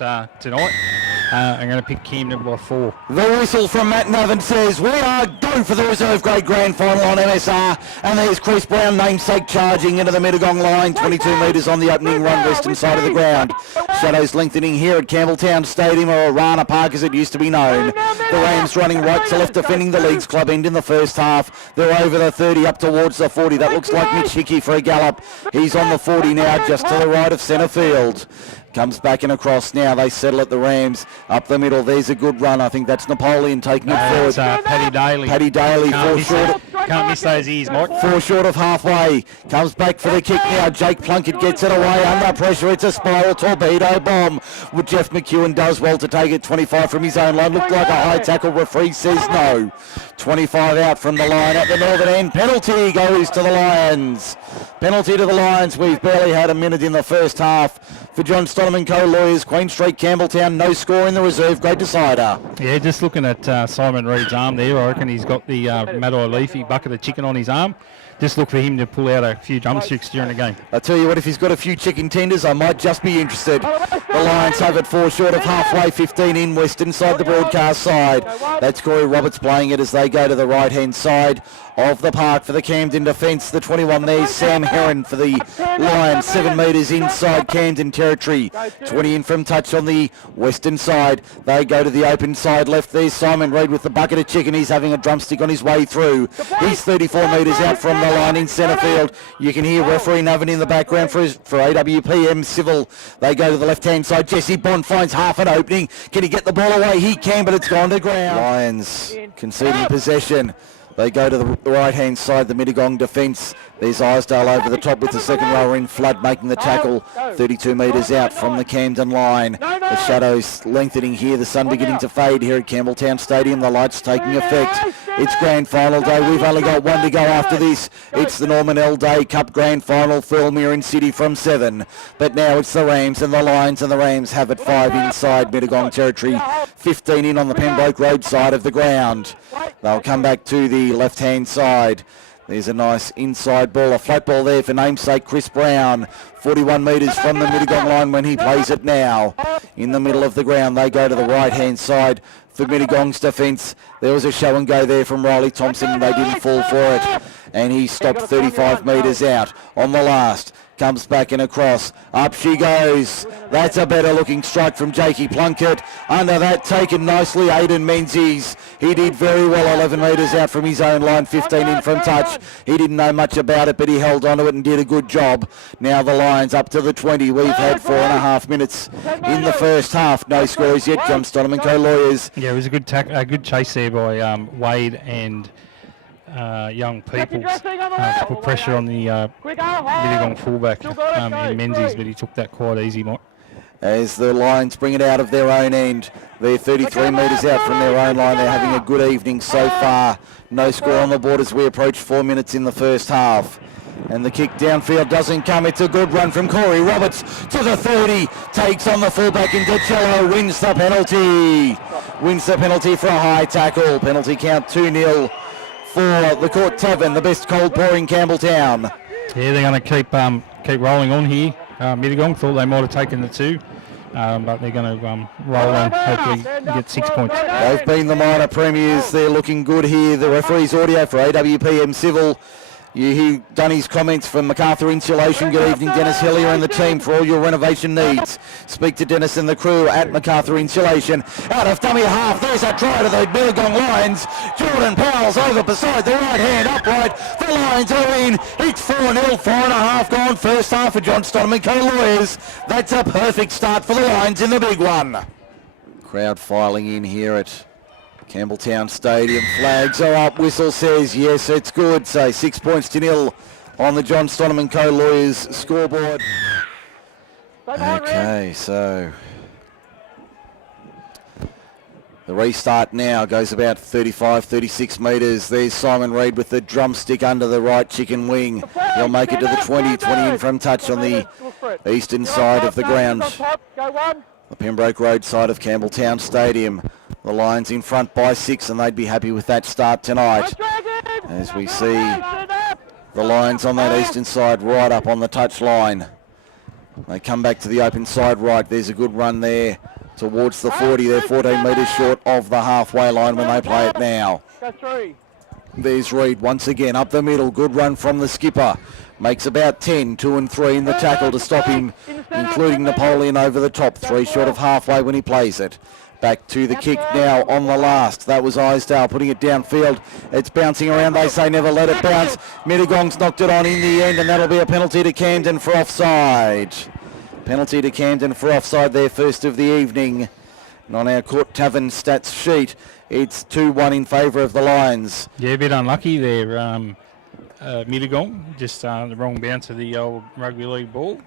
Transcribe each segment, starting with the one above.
tonight. I'm going to pick Camden by 4. The whistle from Matt Novan says we are go for the reserve grade grand final on MSR, and there's Chris Brown, namesake, charging into the Mittagong line, 22 metres on the opening run, western side of the ground. Shadows lengthening here at Campbelltown Stadium, or Arana Park as it used to be known. The Rams running right to left, defending the Leagues Club end in the first half. They're over the 30 up towards the 40. That looks like Mitch Hickey for a gallop. He's on the 40 now, just to the right of centre field. Comes back and across now. They settle at the Rams. Up the middle, there's a good run. I think that's Napoleon taking it forward. Paddy Daly. Paddy Daly, Can't miss those ears, Mike. 4 short of halfway. Comes back for the kick now. Jake Plunkett gets it away. Under pressure, it's a spiral torpedo bomb. Jeff McEwen does well to take it. 25 from his own line. Looked like a high tackle. Referee says no. 25 out from the line at the northern end. Penalty goes to the Lions. Penalty to the Lions. We've barely had a minute in the first half for John Stoneman Co. Lawyers, Queen Street, Campbelltown. No score in the reserve grade decider. Yeah, just looking at Simon Reed's arm there, I reckon he's got the Maddie Leafy bucket of chicken on his arm. Just look for him to pull out a few drumsticks during the game. I tell you what, if he's got a few chicken tenders, I might just be interested. The Lions have it 4 short of halfway, 15 in west inside the broadcast side. That's Corey Roberts playing it as they go to the right-hand side of the park for the Camden defence. The 21 there, Sam Heron for the Lions, 7 metres inside Camden territory. 20 in from touch on the western side. They go to the open side left. There's Simon Reed with the bucket of chicken. He's having a drumstick on his way through. He's 34 metres out from the line in centre field. You can hear referee Novan in the background for AWPM Civil. They go to the left-hand side. Jesse Bond finds half an opening. Can he get the ball away? He can, but it's gone to ground. Lions conceding possession. They go to the right-hand side, the Mittagong defence. There's Isdale over the top with the second rower in. Flood making the tackle, 32 metres out from the Camden line. The shadows lengthening here, the sun beginning to fade here at Campbelltown Stadium. The lights taking effect. It's grand final day. We've only got one to go after this. It's the Norman L. Day Cup grand final, Thirlmere in City from 7. But now it's the Rams and the Lions, and the Rams have it 5 inside Mittagong territory, 15 in on the Pembroke Road side of the ground. They'll come back to the left-hand side. There's a nice inside ball, a flat ball there for namesake Chris Brown. 41 metres from the Mittagong line when he plays it now. In the middle of the ground, they go to the right-hand side for Mittagong's defence. There was a show and go there from Riley Thompson, and they didn't fall for it. And he stopped 35 metres out on the last. Comes back and across. Up she goes. That's a better looking strike from Jakey Plunkett. Under that, taken nicely, Aidan Menzies. He did very well, 11 metres out from his own line, 15 in from touch. He didn't know much about it, but he held onto it and did a good job. Now the Lions up to the 20. We've had 4.5 minutes in the first half. No scores yet. John Stoneman Co. Lawyers. Yeah, it was a good chase there by Wade and young people to put pressure on the Mittagong fullback in Menzies, but he took that quite easy, Mike. As the Lions bring it out of their own end. They're 33 metres out from their own line. They're having a good evening so far. No score on the board as we approach 4 minutes in the first half. And the kick downfield doesn't come. It's a good run from Corey Roberts to the 30. Takes on the fullback in DeCello. Wins the penalty. Wins the penalty for a high tackle. Penalty count 2-0 for the Court Tavern, the best cold pour in Campbelltown. Yeah, they're going to keep rolling on here. Mittagong thought they might have taken the 2, but they're going to roll on, hopefully get 6 points. They've been the minor premiers. They're looking good here. The referee's audio for AWPM Civil. You hear Dunny's comments from MacArthur Insulation. Good evening, Dennis Hillier and the team for all your renovation needs. Speak to Dennis and the crew at MacArthur Insulation. Out of dummy half, there's a try to the Mittagong Lions. Jordan Powell's over beside the right hand upright. The Lions are in. It's 4-0, 4.5 gone. First half for John Stoneman Co. Lawyers. That's a perfect start for the Lions in the big one. Crowd filing in here at Campbelltown Stadium. Flags are up. Whistle says yes, it's good. So 6 points to 0 on the John Stoneman Co. Lawyers scoreboard. Okay, so the restart now goes about 35, 36 metres. There's Simon Reed with the drumstick under the right chicken wing. He'll make it to the 20 in from touch on the eastern side of the ground. The Pembroke Road side of Campbelltown Stadium. The Lions in front by 6, and they'd be happy with that start tonight. As we see the Lions on that eastern side right up on the touch line. They come back to the open side right. There's a good run there towards the 40. They're 14 metres short of the halfway line when they play it now. There's Reed once again up the middle. Good run from the skipper. Makes about 10, 2 and 3 in the tackle to stop him, including Napoleon over the top. 3 short of halfway when he plays it. Back to the kick now on the last. That was Isdale putting it downfield. It's bouncing around. They say never let it bounce. Mittagong's knocked it on in the end, and that'll be a penalty to Camden for offside. Penalty to Camden for offside, their first of the evening. And on our Court Tavern stats sheet, it's 2-1 in favour of the Lions. Yeah, a bit unlucky there, Mittagong. Just the wrong bounce of the old rugby league ball.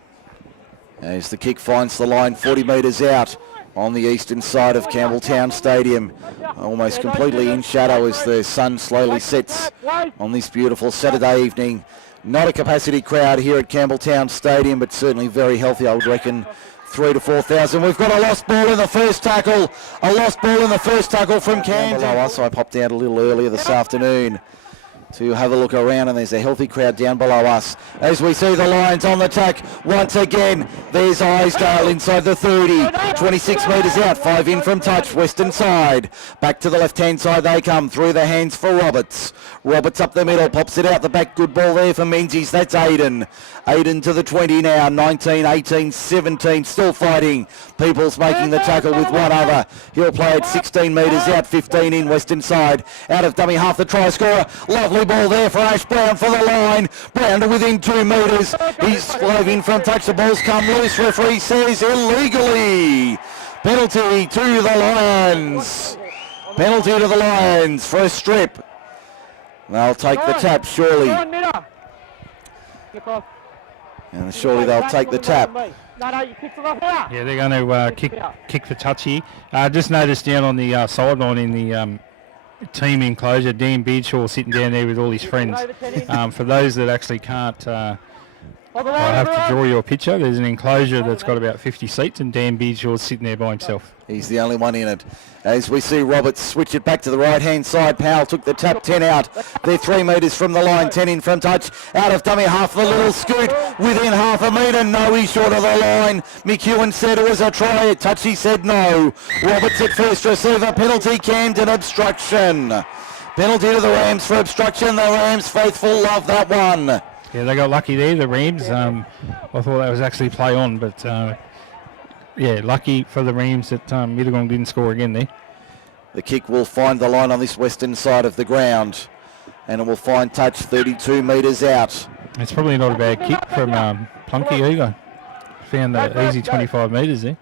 As the kick finds the line 40 metres out on the eastern side of Campbelltown Stadium. Almost completely in shadow as the sun slowly sets on this beautiful Saturday evening. Not a capacity crowd here at Campbelltown Stadium, but certainly very healthy, I would reckon. 3,000 to 4,000. We've got a lost ball in the first tackle. A lost ball in the first tackle from Camden. Below us, I popped out a little earlier this afternoon to have a look around, and there's a healthy crowd down below us as we see the Lions on the tack once again. There's Isdale inside the 30, 26 metres out, 5 in from touch, western side. Back to the left-hand side they come, through the hands for Roberts. Roberts up the middle, pops it out the back, good ball there for Menzies. That's Aiden. Aiden to the 20 now, 19, 18, 17, still fighting. Peoples making the tackle with one other. He'll play it 16 metres out, 15 in western side. Out of dummy half the try scorer. Lovely ball there for Ash Brown for the line. Brown to within 2 metres. He's slowed in from touch. The ball's come loose. Referee says illegally. Penalty to the Lions. Penalty to the Lions for a strip. They'll take the tap, surely. And surely they'll take the tap. Yeah, they're going to kick the touch here. Just noticed down on the sideline in the team enclosure, Dan Beardshaw sitting down there with all his friends. For those that actually can't, I have to draw you a picture. There's an enclosure that's got about 50 seats, and Dan Beardshaw's sitting there by himself. He's the only one in it. As we see Roberts switch it back to the right-hand side. Powell took the tap, 10 out. They're 3 metres from the line, 10 in from touch. Out of dummy half, the little scoot within half a metre. No, he's short of the line. McEwen said it was a try. Touchy said no. Roberts at first receiver. Penalty, Camden, obstruction. Penalty to the Rams for obstruction. The Rams faithful love that one. Yeah, they got lucky there, the Rams. I thought that was actually play on, but yeah, lucky for the Rams that Mittagong didn't score again there. The kick will find the line on this western side of the ground, and it will find touch 32 metres out. It's probably not a bad kick from Plunky either. Found the easy 25 metres there.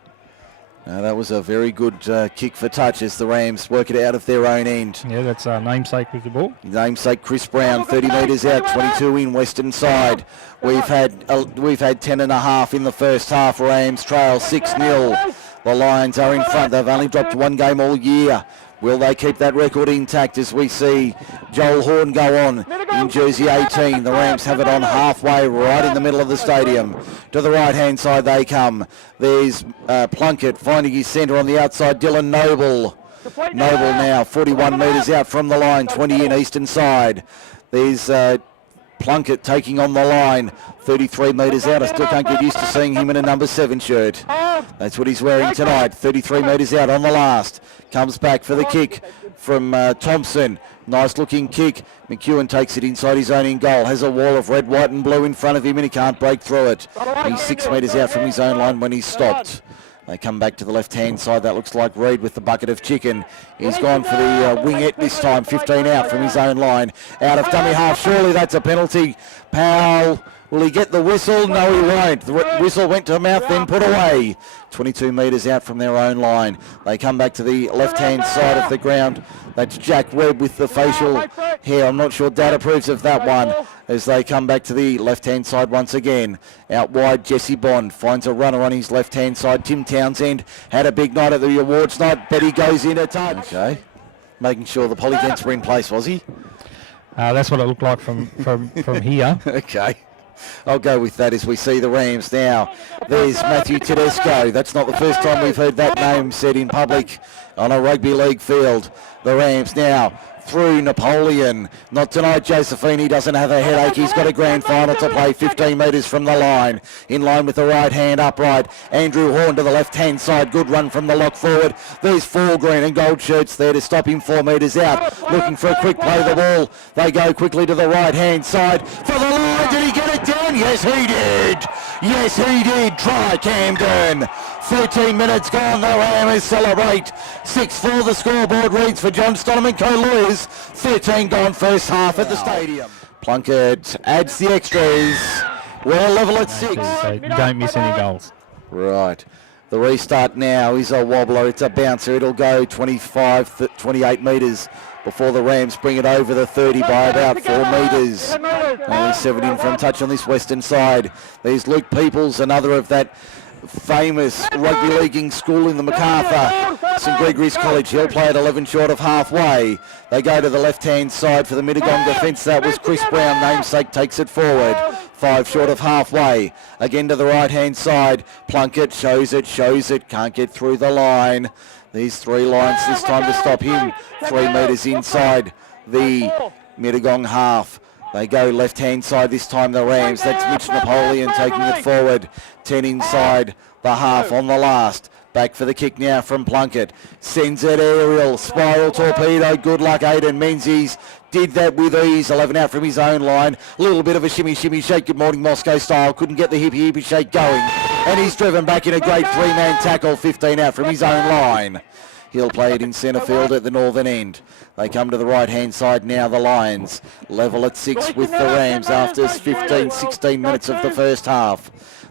That was a very good kick for touch as the Rams work it out of their own end. Yeah, that's namesake with the ball. Namesake Chris Brown, 30 metres out, 22 in western side. We've had 10.5 in the first half. Rams trail 6-0. The Lions are in front. They've only dropped 1 game all year. Will they keep that record intact as we see Joel Horn go on in jersey 18? The Rams have it on halfway, right in the middle of the stadium. To the right-hand side they come. There's Plunkett finding his centre on the outside. Dylan Noble. Noble now 41 metres out from the line, 20 in eastern side. There's Plunkett taking on the line, 33 metres out. I still can't get used to seeing him in a number 7 shirt. That's what he's wearing tonight, 33 metres out on the last. Comes back for the kick from Thompson. Nice looking kick. McEwen takes it inside his own in goal. Has a wall of red, white and blue in front of him and he can't break through it. He's 6 metres out from his own line when he's stopped. They come back to the left-hand side. That looks like Reed with the bucket of chicken. He's gone for the wingette this time. 15 out from his own line. Out of dummy half. Surely that's a penalty. Powell, will he get the whistle? No, he won't. The whistle went to mouth, then put away. 22 metres out from their own line. They come back to the left-hand side of the ground. That's Jack Webb with the facial hair. I'm not sure Dad approves of that one. As they come back to the left-hand side once again. Out wide, Jesse Bond finds a runner on his left-hand side. Tim Townsend had a big night at the awards night, but he goes in a touch. Okay. Making sure the polygons were in place, was he? That's what it looked like from here. Okay. I'll go with that as we see the Rams now. There's Matthew Tedesco. That's not the first time we've heard that name said in public on a rugby league field. The Rams now through Napoleon. Not tonight, Josephine. He doesn't have a headache. He's got a grand final to play 15 metres from the line. In line with the right hand upright. Andrew Horn to the left-hand side. Good run from the lock forward. There's 4 green and gold shirts there to stop him 4 metres out. Looking for a quick play of the ball. They go quickly to the right-hand side. For the line, did he get it down? Yes, he did. Yes, he did. Try Camden. 13 minutes gone. The Rammers celebrate. 6-4 the scoreboard reads for John Stoneman co-lawyers. 13 gone first half at the stadium. Plunkett adds the extras. We're level at 6. So don't miss any goals. Right. The restart now is a wobbler. It's a bouncer. It'll go 28 metres before the Rams bring it over the 30 by about 4 metres. Only 7 in from touch on this western side. There's Luke Peoples, another of that famous rugby leaguing school in the Macarthur, St Gregory's College. He'll play at 11 short of halfway. They go to the left-hand side for the Mittagong defence. That was Chris Brown, namesake, takes it forward. 5 short of halfway. Again to the right-hand side. Plunkett shows it, can't get through the line. These 3 lines this time to stop him. 3 metres inside the Mittagong half. They go left-hand side this time, the Rams. That's Mitch Napoleon taking it forward. 10 inside the half on the last. Back for the kick now from Plunkett. Sends it aerial. Spiral torpedo. Good luck, Aidan Menzies. Did that with ease. 11 out from his own line. A little bit of a shimmy shake. Good morning, Moscow style. Couldn't get the hippy shake going. And he's driven back in a great 3-man tackle. 15 out from his own line. He'll play it in centre field at the northern end. They come to the right-hand side now, the Lions. Level at 6 with the Rams after 15-16 minutes of the first half.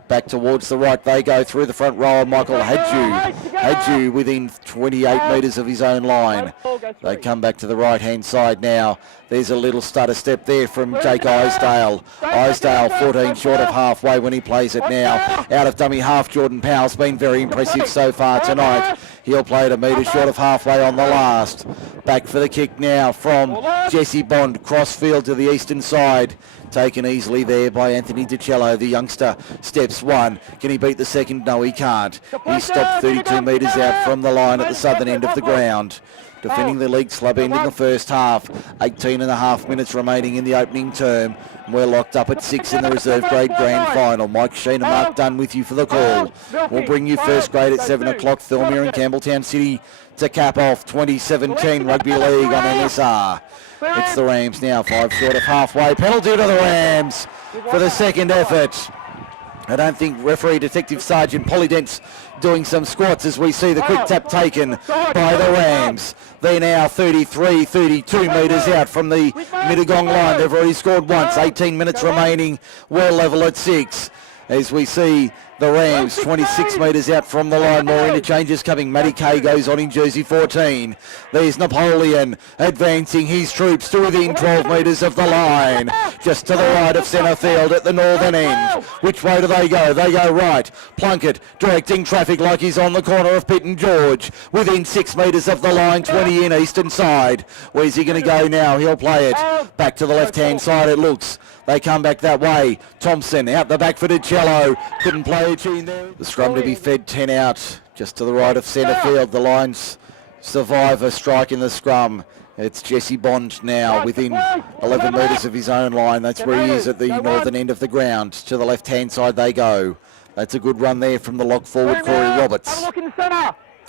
Back towards the right they go through the front row. Michael Hadju within 28 metres of his own line. They come back to the right-hand side now. There's a little stutter step there from Jake Isdale. Isdale 14 short of halfway when he plays it now. Out of dummy half, Jordan Powell's been very impressive so far tonight. He'll play it a metre short of halfway on the last. Back for the kick now from Jesse Bond. Crossfield to the eastern side. Taken easily there by Anthony DiCello. The youngster steps 1. Can he beat the second? No, he can't. He stopped 32 metres out from the line at the southern end of the ground. Defending the league slub end in the first half. 18.5 minutes remaining in the opening term. We're locked up at 6 in the reserve grade grand final. Mike Shean and Mark Dunn with you for the call. We'll bring you first grade at 7 o'clock. Thirlmere and Campbelltown City to cap off 2017 Rugby League on MSR. It's the Rams now, 5 short of halfway. Penalty to the Rams for the second effort. I don't think referee Detective Sergeant Polydent's doing some squats as we see the quick tap taken by the Rams. They're now 32 metres out from the Mittagong line. They've already scored once. 18 minutes remaining. We're level at 6. As we see the Rams 26 metres out from the line. More interchanges coming. Matty Kay goes on in jersey 14. There's Napoleon advancing his troops to within 12 metres of the line. Just to the right of centre field at the northern end. Which way do they go? They go right. Plunkett directing traffic like he's on the corner of Pitt and George. Within 6 metres of the line, 20 in eastern side. Where's he going to go now? He'll play it. Back to the left-hand side it looks. They come back that way. Thompson out the back for DiCello. Couldn't play it in there. The scrum to be fed 10 out. Just to the right of centre field. The Lions survivor strike in the scrum. It's Jesse Bond now within 11 metres of his own line. That's where he is at the northern end of the ground. To the left-hand side they go. That's a good run there from the lock forward, Corey Roberts.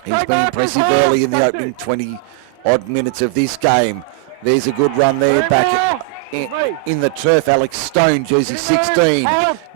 He's been impressive early in the opening 20-odd minutes of this game. There's a good run there back in the turf. Alex Stone, jersey 16,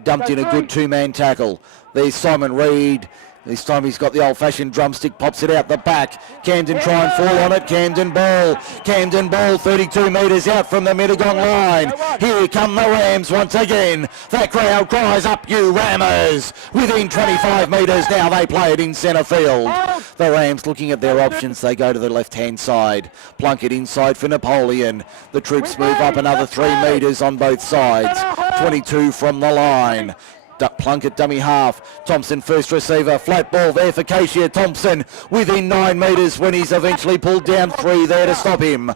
dumped in a good 2-man tackle. There's Simon Reid. This time he's got the old-fashioned drumstick, pops it out the back. Camden try and fall on it. Camden ball 32 metres out from the Mittagong line. Here come the Rams once again. The crowd cries up, you Rammers. Within 25 metres now they play it in centre field. The Rams looking at their options. They go to the left-hand side. Plunkett inside for Napoleon. The troops move up another 3 metres on both sides. 22 from the line. Plunkett dummy half. Thompson first receiver. Flat ball there for Cashier. Thompson within 9 metres when he's eventually pulled down 3 there to stop him.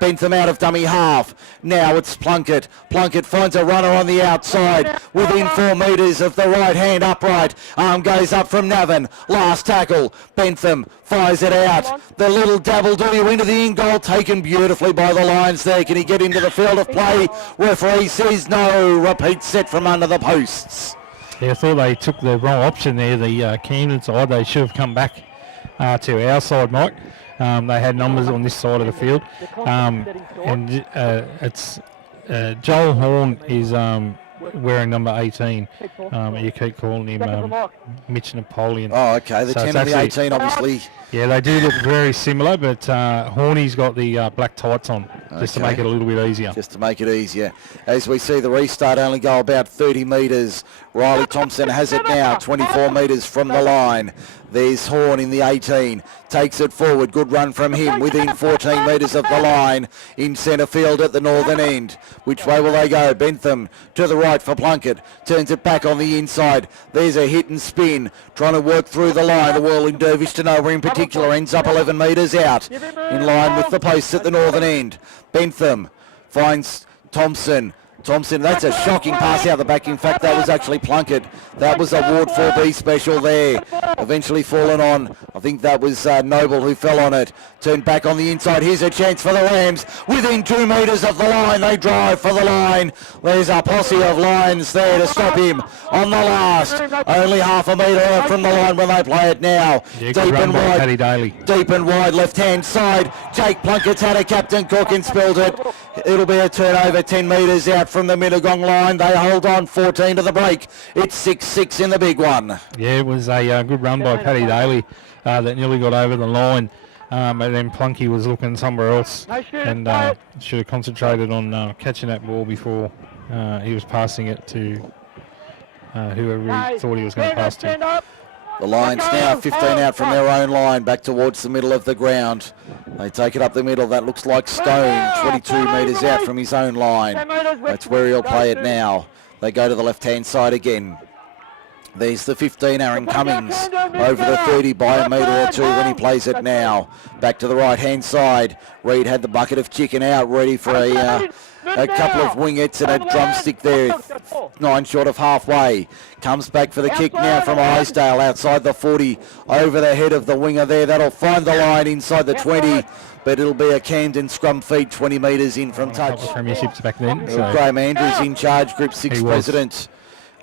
Bentham out of dummy half. Now it's Plunkett. Plunkett finds a runner on the outside within 4 metres of the right hand upright. Arm goes up from Navin. Last tackle. Bentham fires it out. The little dabble do you into the in goal, taken beautifully by the Lions there. Can he get into the field of play? Referee says no. Repeat set from under the posts. Yeah, I thought they took the wrong option there, the Camden side. They should have come back to our side, Mike. They had numbers on this side of the field. It's Joel Horn is wearing number 18. You keep calling him Mitch Napoleon. Oh, okay. The 10 and the 18, obviously. Yeah, they do look very similar, but Horny's got the black tights on, just to make it a little bit easier. Just to make it easier. As we see the restart only go about 30 metres. Riley Thompson has it now, 24 metres from the line. There's Horn in the 18. Takes it forward. Good run from him within 14 metres of the line. In centre field at the northern end. Which way will they go? Bentham to the right for Plunkett. Turns it back on the inside. There's a hit and spin. Trying to work through the line. The Whirling Dervish to nowhere in particular. Ends up 11 metres out. In line with the posts at the northern end. Bentham finds Thompson. Thompson, that's a shocking pass out the back. In fact, that was actually Plunkett. That was a Ward 4B special there. Eventually fallen on. I think that was Noble who fell on it. Turned back on the inside. Here's a chance for the Rams. Within 2 metres of the line. They drive for the line. There's a posse of Lions there to stop him on the last. Only half a metre from the line when they play it now. Yeah, deep and wide. Paddy Daly. Deep and wide left-hand side. Jake Plunkett's had a Captain Cook and spilled it. It'll be a turnover 10 metres out from the Mittagong line. They hold on 14 to the break. It's 6-6 in the big one. Yeah, it was a good run by Paddy Daly that nearly got over the line. And then Plunky was looking somewhere else and should have concentrated on catching that ball before he was passing it to whoever he thought he was going to pass to. The Lions now 15 out from their own line, back towards the middle of the ground. They take it up the middle. That looks like Stone, 22 metres out from his own line. That's where he'll play it now. They go to the left-hand side again. There's the 15, Aaron Cummings, over the 30 by a metre or two when he plays it now. Back to the right-hand side. Reid had the bucket of chicken out, ready for a couple of wingettes and a drumstick there. 9 short of halfway. Comes back for the kick now from Isdale outside the 40. Over the head of the winger there. That'll find the line inside the 20. But it'll be a Camden scrum feed 20 metres in from touch. Premierships back then. So. Graham Andrews in charge, Group 6 president.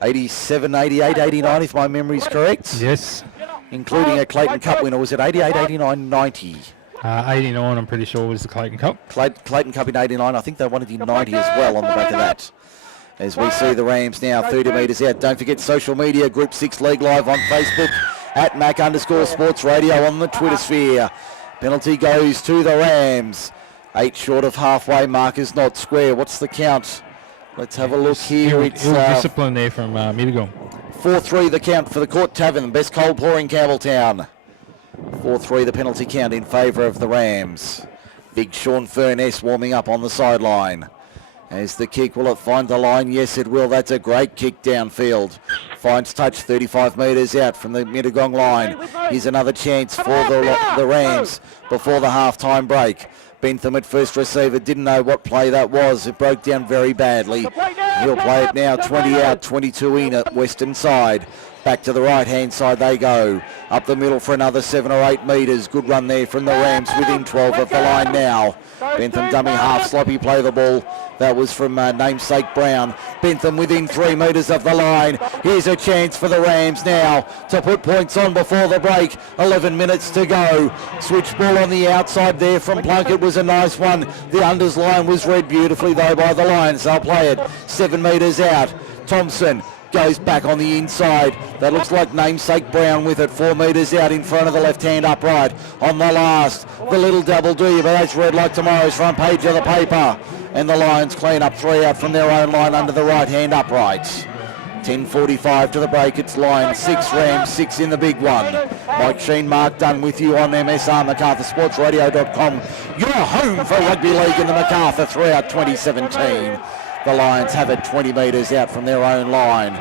87, 88, 89 if my memory's correct. Yes. Including a Clayton Cup winner. Was it 88, 89, 90? 89 I'm pretty sure was the Clayton Cup. Clayton Cup in 89. I think they wanted in 90 as well on the back of that. As we see the Rams now 30 metres out. Don't forget social media, Group 6 League Live on Facebook, at Mac_Sports Radio on the Twitter sphere. Penalty goes to the Rams. 8 short of halfway, markers not square. What's the count? Let's have a look here. It's discipline there from Mittagong. 4-3 the count for the Court Tavern, best cold pour in Campbelltown. 4-3 the penalty count in favour of the Rams. Big Sean Furness warming up on the sideline. As the kick, will it find the line? Yes, it will. That's a great kick downfield. Finds touch 35 metres out from the Mittagong line. Here's another chance for the Rams before the half-time break. Bentham at first receiver, didn't know what play that was. It broke down very badly. He'll play it now, 20 out, 22 in at western side. Back to the right-hand side they go. Up the middle for another 7 or 8 metres. Good run there from the Rams within 12 of the line now. Bentham dummy half, sloppy play the ball. That was from namesake Brown. Bentham within 3 metres of the line. Here's a chance for the Rams now to put points on before the break. 11 minutes to go. Switch ball on the outside there from Plunkett was a nice one. The unders line was read beautifully though by the Lions. They'll play it 7 metres out. Thompson goes back on the inside. That looks like namesake Brown with it 4 metres out in front of the left-hand upright. On the last, the little double D, but that's read like tomorrow's front page of the paper. And the Lions clean up 3 out from their own line under the right-hand upright. 10:45 to the break. It's Lions 6, Rams 6 in the big one. Mike Shean, Mark Dunn with you on MSR, MacArthurSportsRadio.com. Your home for rugby league in the MacArthur throughout 2017. The Lions have it 20 metres out from their own line.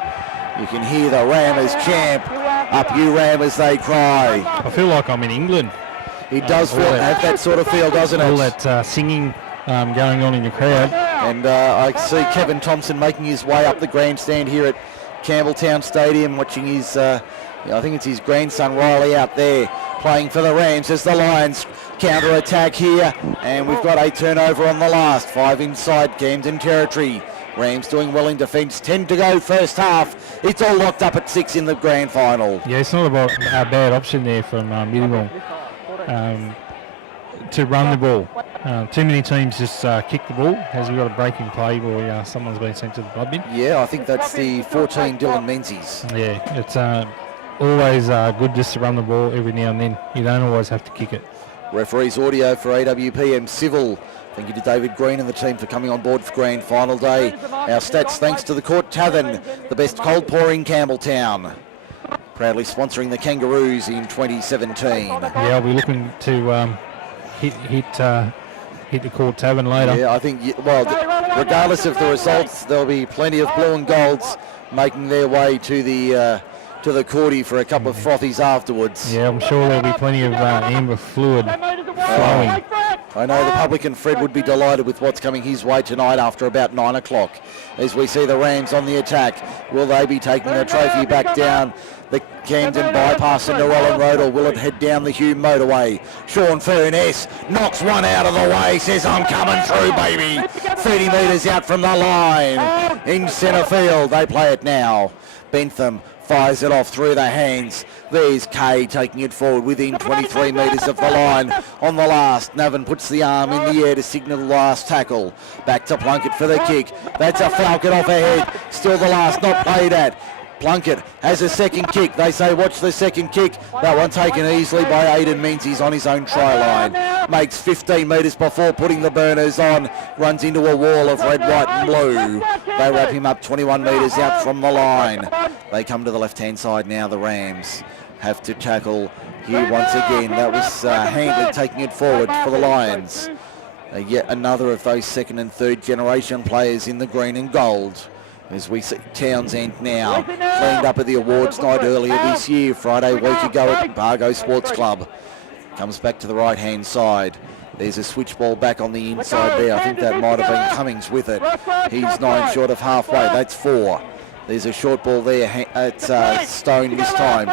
You can hear the Rammers champ. Up you Rammers, they cry. I feel like I'm in England. It does have that sort of feel, doesn't it? All that singing going on in the crowd. And I see Kevin Thompson making his way up the grandstand here at Campbelltown Stadium, watching his, I think it's his grandson Riley out there playing for the Rams as the Lions counter-attack here. And we've got a turnover on the last. 5 inside Camden territory. Rams doing well in defence. 10 to go first half. It's all locked up at 6 in the grand final. Yeah, it's not a bad option there from Middleborough to run the ball. Too many teams just kick the ball. Has we got a break in play or someone's been sent to the blood bin? Yeah, I think that's the 14 Dylan Menzies. Yeah, it's always good just to run the ball every now and then. You don't always have to kick it. Referees audio for AWPM Civil. Thank you to David Green and the team for coming on board for grand final day. Our stats thanks to the Court Tavern, the best cold pour in Campbelltown. Proudly sponsoring the Kangaroos in 2017. Yeah, I'll be looking to hit the Court Tavern later. Yeah, I think, regardless of the results, there'll be plenty of blue and golds making their way to the Courtie for a couple of frothies afterwards. Yeah, I'm sure there'll be plenty of amber fluid flowing. I know the publican Fred would be delighted with what's coming his way tonight after about 9 o'clock. As we see the Rams on the attack, will they be taking the trophy back down the Camden bypass into Roland Road, or will it head down the Hume motorway? Sean Furness knocks one out of the way, says I'm coming through, baby. 30 metres out from the line. In centre field, they play it now. Bentham fires it off through the hands. There's Kay taking it forward within 23 metres of the line. On the last, Navin puts the arm in the air to signal the last tackle. Back to Plunkett for the kick. That's a Falcon off ahead. Still the last, not played at. Plunkett has a second kick. They say watch the second kick. That one taken easily by Aidan Menzies on his own try line. Makes 15 metres before putting the burners on. Runs into a wall of red, white and blue. They wrap him up 21 metres out from the line. They come to the left-hand side now. The Rams have to tackle here once again. That was Handley taking it forward for the Lions. Yet another of those second and third generation players in the green and gold. As we see Townsend now cleaned up at the awards night earlier this year, Friday week ago at Bargo Sports Club. Comes back to the right-hand side. There's a switch ball back on the inside there. I think that might have been Cummings with it. He's 9 short of halfway. That's 4. There's a short ball there at Stone this time,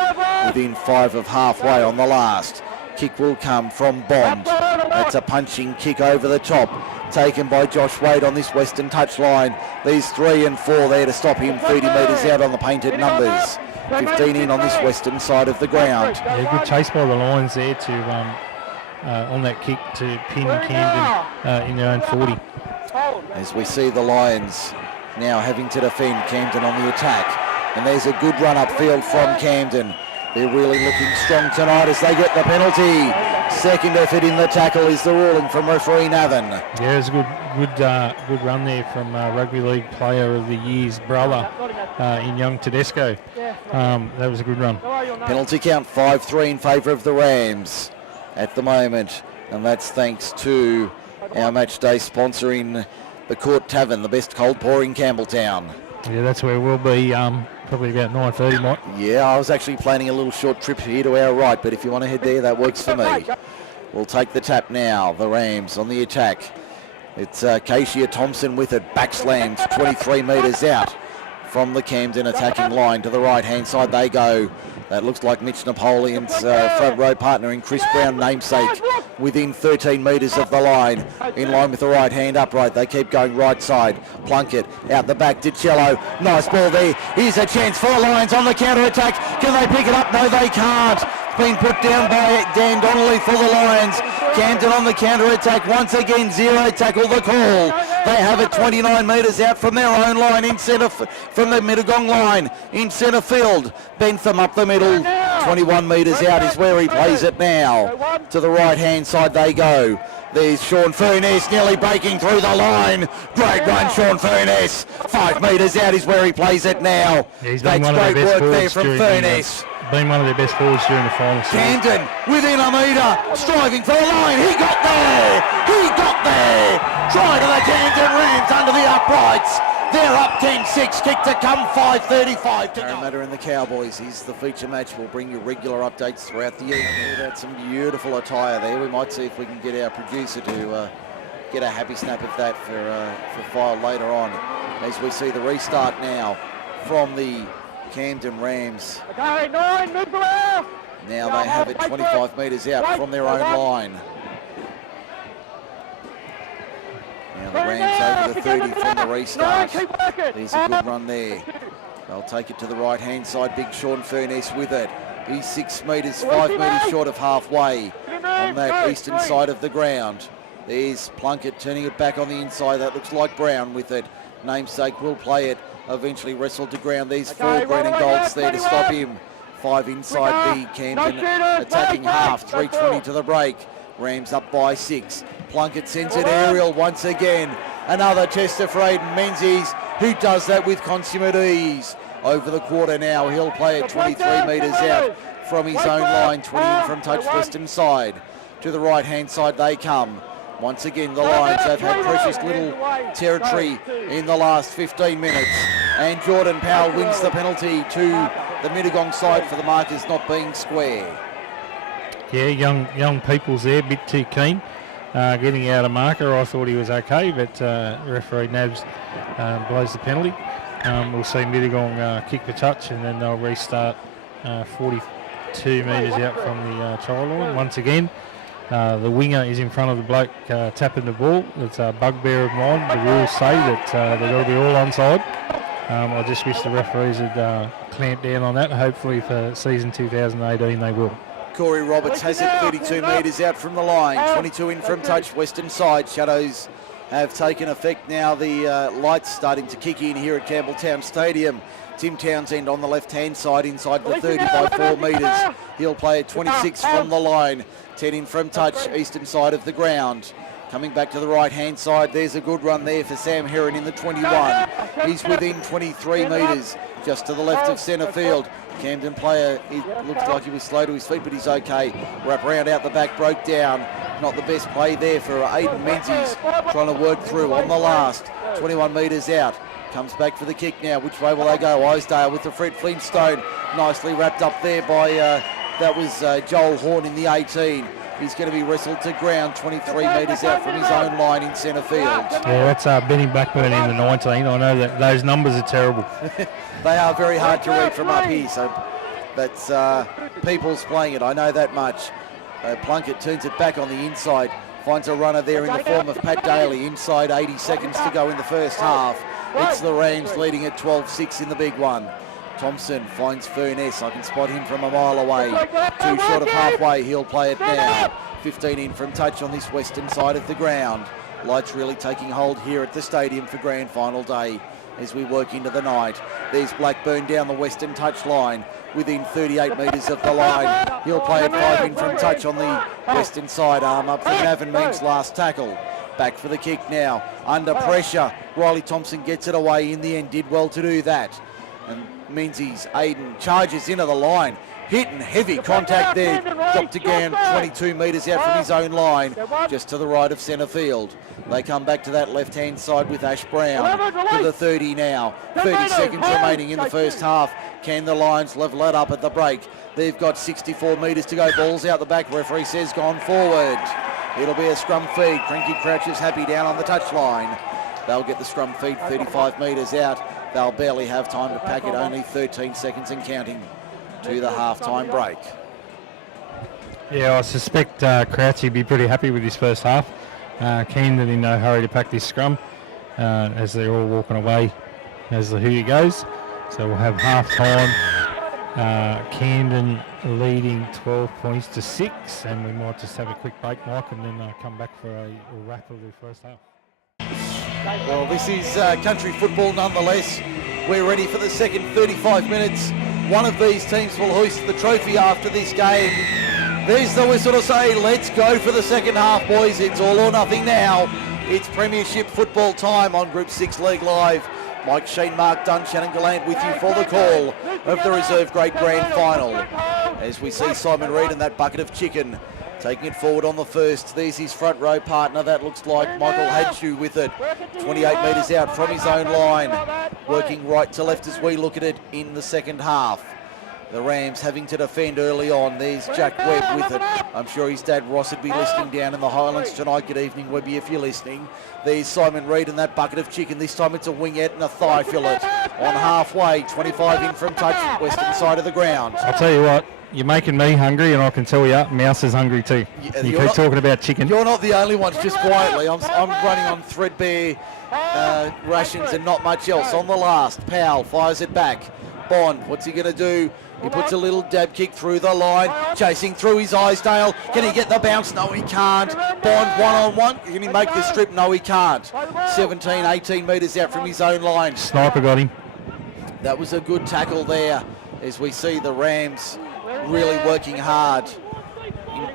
within 5 of halfway on the last. Kick will come from Bond. That's a punching kick over the top, taken by Josh Wade on this western touchline. There's 3 and 4 there to stop him 30 metres out on the painted numbers. 15 in on this western side of the ground. Yeah, good chase by the Lions there to on that kick to pin Camden in their own 40. As we see the Lions now having to defend Camden on the attack. And there's a good run upfield from Camden. They're really looking strong tonight as they get the penalty. Second effort in the tackle is the ruling from referee Navin. Yeah, it's a good run there from Rugby League Player of the Year's brother in young Tedesco. That was a good run. Penalty count 5-3 in favour of the Rams at the moment. And that's thanks to our match day sponsoring the Court Tavern, the best cold pour in Campbelltown. Yeah, that's where we'll be. Probably about 9:30, Mike. Yeah, I was actually planning a little short trip here to our right, but if you want to head there, that works for me. We'll take the tap now. The Rams on the attack. It's Keishia Thompson with it. Backslams 23 metres out from the Camden attacking line. To the right-hand side they go. That looks like Mitch Napoleon's front row partner in Chris Brown, namesake, within 13 metres of the line. In line with the right hand upright. They keep going right side. Plunkett out the back. DiCello. Nice ball there. Here's a chance for Lions on the counter-attack. Can they pick it up? No, they can't. Been put down by Dan Donnelly for the Lions. Camden on the counter-attack. Once again, 0 tackle the call. They have it 29 metres out from their own line in centre, from the Mittagong line in centre field. Bentham up the middle. 21 metres out is where he plays it now. To the right-hand side they go. There's Sean Furness nearly breaking through the line. Great run, Sean Furness. 5 metres out is where he plays it now. That's great work there from Furness. Been one of their best balls during the final. Camden within a metre, striving for the line. He got there. He got there. Try to the Camden Rams under the uprights. They're up 10-6, kick to come, 5:35 to go. Parramatta and the Cowboys is the feature match. We'll bring you regular updates throughout the evening. About some beautiful attire there. We might see if we can get our producer to get a happy snap of that for file later on. As we see the restart now from the Camden Rams. Okay, 9, move to left. Now they have it 25 metres out from their own line. Now the Rams over the 30 from the restart. There's a good run there. They'll take it to the right-hand side. Big Sean Furness with it. He's 6 metres, 5 metres short of halfway on that eastern side of the ground. There's Plunkett turning it back on the inside. That looks like Brown with it. Namesake will play it. Eventually wrestled to ground. There's 4 green and golds there to stop him. 5 inside the Camden attacking half. 3:20 to the break. Rams up by 6. Plunkett sends it aerial once again. Another tester for Aiden Menzies, who does that with consummate ease. Over the quarter now, he'll play it 23 metres out from his own line. 20 in from touch western side. To the right-hand side they come. Once again, the Lions have had precious little territory in the last 15 minutes. And Jordan Powell wins the penalty to the Mittagong side for the markers not being square. Yeah, young people's there, a bit too keen. Getting out of marker, I thought he was okay, but referee Nabs blows the penalty. We'll see Mittagong kick the touch, and then they'll restart 42 metres out from the try line. Once again, the winger is in front of the bloke tapping the ball. It's a bugbear of mine. The rules say that they've got to be all onside. I just wish the referees had clamped down on that. Hopefully for season 2018 they will. Corey Roberts has it 32 metres out from the line. 22 in from touch, western side. Shadows have taken effect now. The lights starting to kick in here at Campbelltown Stadium. Tim Townsend on the left-hand side inside the 30 by 4 metres. He'll play at 26 from the line. 10 in from touch, eastern side of the ground. Coming back to the right-hand side, there's a good run there for Sam Heron in the 21. He's within 23 metres, just to the left of centre field. Camden player, it looks like he was slow to his feet, but he's okay. Wrap around out the back, broke down. Not the best play there for Aiden Menzies, trying to work through on the last. 21 metres out. Comes back for the kick now. Which way will they go? Isdale with the Fred Flintstone. Nicely wrapped up there by, that was Joel Horn in the 18. He's going to be wrestled to ground 23 metres out from his own line in centre field. Yeah, that's Benny Blackburn in the 19. I know that those numbers are terrible. They are very hard to read from up here, so that's People's playing it. I know that much. Plunkett turns it back on the inside. Finds a runner there in the form of Pat Daly. Inside 80 seconds to go in the first half. It's the Rams leading at 12-6 in the big one. Thompson finds Furness. I can spot him from a mile away. 2 short of halfway. He'll play it now. 15 in from touch on this western side of the ground. Lights really taking hold here at the stadium for grand final day as we work into the night. There's Blackburn down the western touch line within 38 metres of the line. He'll play it 5 in from touch on the western side. Arm up for Navin Meek's last tackle. Back for the kick now. Under pressure. Riley Thompson gets it away in the end. Did well to do that. And Menzies, Aiden charges into the line. Hitting heavy contact there. Dropped again 22 metres out from his own line. Just to the right of centre field. They come back to that left-hand side with Ash Brown to the 30 now. 30 seconds remaining in the first half. Can the Lions level it up at the break? They've got 64 metres to go. Ball's out the back. Referee says gone forward. It'll be a scrum feed. Cranky Crouch is happy down on the touchline. They'll get the scrum feed 35 metres out. They'll barely have time to pack it. Only 13 seconds and counting to the half-time break. Yeah, I suspect Crouchy would be pretty happy with his first half. Keen that in no hurry to pack this scrum as they're all walking away as the hooter goes. So we'll have half-time. Camden leading 12 points to 6, and we might just have a quick break, Mike, and then come back for a wrap of the first half. Well, this is country football nonetheless. We're ready for the second 35 minutes. One of these teams will hoist the trophy after this game. There's the whistle to say, let's go for the second half, boys. It's all or nothing now. It's Premiership football time on Group 6 League Live. Mike Shean, Mark Dunn, Shannon Gallant with you for the call of the Reserve Grade Grand Final. As we see Simon Reid and that bucket of chicken Taking it forward on the first. There's his front row partner. That looks like Michael Hadshu with it. 28 metres out from his own line. Working right to left as we look at it in the second half. The Rams having to defend early on. There's Jack Webb with it. I'm sure his dad Ross would be listening down in the Highlands tonight. Good evening, Webby, if you're listening. There's Simon Reid and that bucket of chicken. This time it's a wingette and a thigh fillet. On halfway, 25 in from touch, western side of the ground. I'll tell you what, you're making me hungry, and I can tell you, Mouse is hungry too. Yeah, you keep talking about chicken. You're not the only ones, just quietly. I'm running on threadbare rations and not much else. On the last, Powell fires it back. Bond, what's he going to do? He puts a little dab kick through the line, chasing through his Isdale. Can he get the bounce? No, he can't. Bond one-on-one. Can he make the strip? No, he can't. 17, 18 metres out from his own line. Sniper got him. That was a good tackle there, as we see the Rams really working hard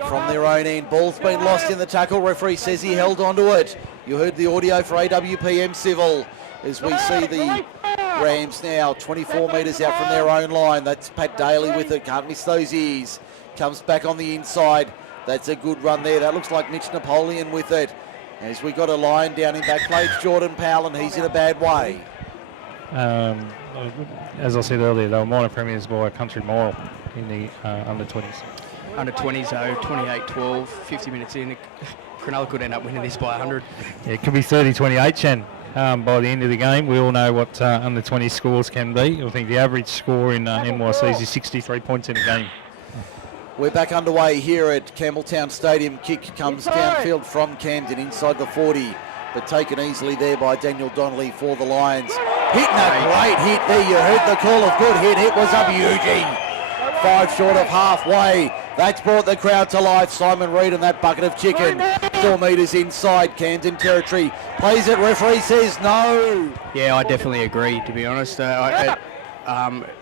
from their own end. Ball's been lost in the tackle. Referee says he held onto it. You heard the audio for AWPM Civil, as we see the Rams now 24 metres out from their own line. That's Pat Daly with it. Can't miss those ears. Comes back on the inside. That's a good run there. That looks like Mitch Napoleon with it. As we got a line down in back play, Jordan Powell, and he's in a bad way. As I said earlier, they were minor premiers by a country mile in the under-20s. Under-20s though, 28-12, 50 minutes in. Cronulla could end up winning this by 100. Yeah, it could be 30-28, Shan. By the end of the game, we all know what under-20 scores can be. I think the average score in NYCs is 63 points in a game. We're back underway here at Campbelltown Stadium. Kick comes downfield from Camden inside the 40, but taken easily there by Daniel Donnelly for the Lions. Hitting a great hit there. You heard the call of good hit. It was up Eugene. 5 short of halfway. That's brought the crowd to life. Simon Reid and that bucket of chicken. 4 metres inside Camden territory. Plays it. Referee says no. Yeah, I definitely agree, to be honest.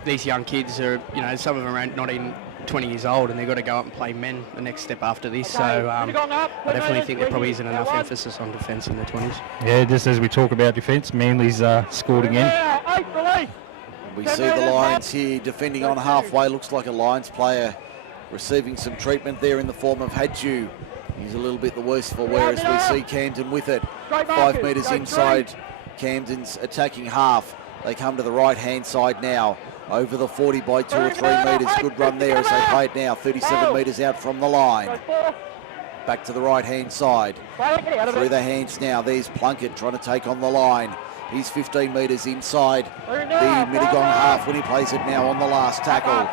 These young kids are, some of them are not even 20 years old, and they've got to go up and play men the next step after this. So I definitely think there probably isn't enough emphasis on defence in the 20s. Yeah, just as we talk about defence, Manly's scored again. We see the Lions here defending on halfway. Looks like a Lions player receiving some treatment there in the form of Hadju. He's a little bit the worse for wear as we see Camden with it. 5 metres inside Camden's attacking half. They come to the right-hand side now. Over the 40 by 2 or 3 metres. Good run there as they play it now. 37 metres out from the line. Back to the right-hand side. Through the hands now. There's Plunkett trying to take on the line. He's 15 metres inside the Mittagong half when he plays it now on the last tackle.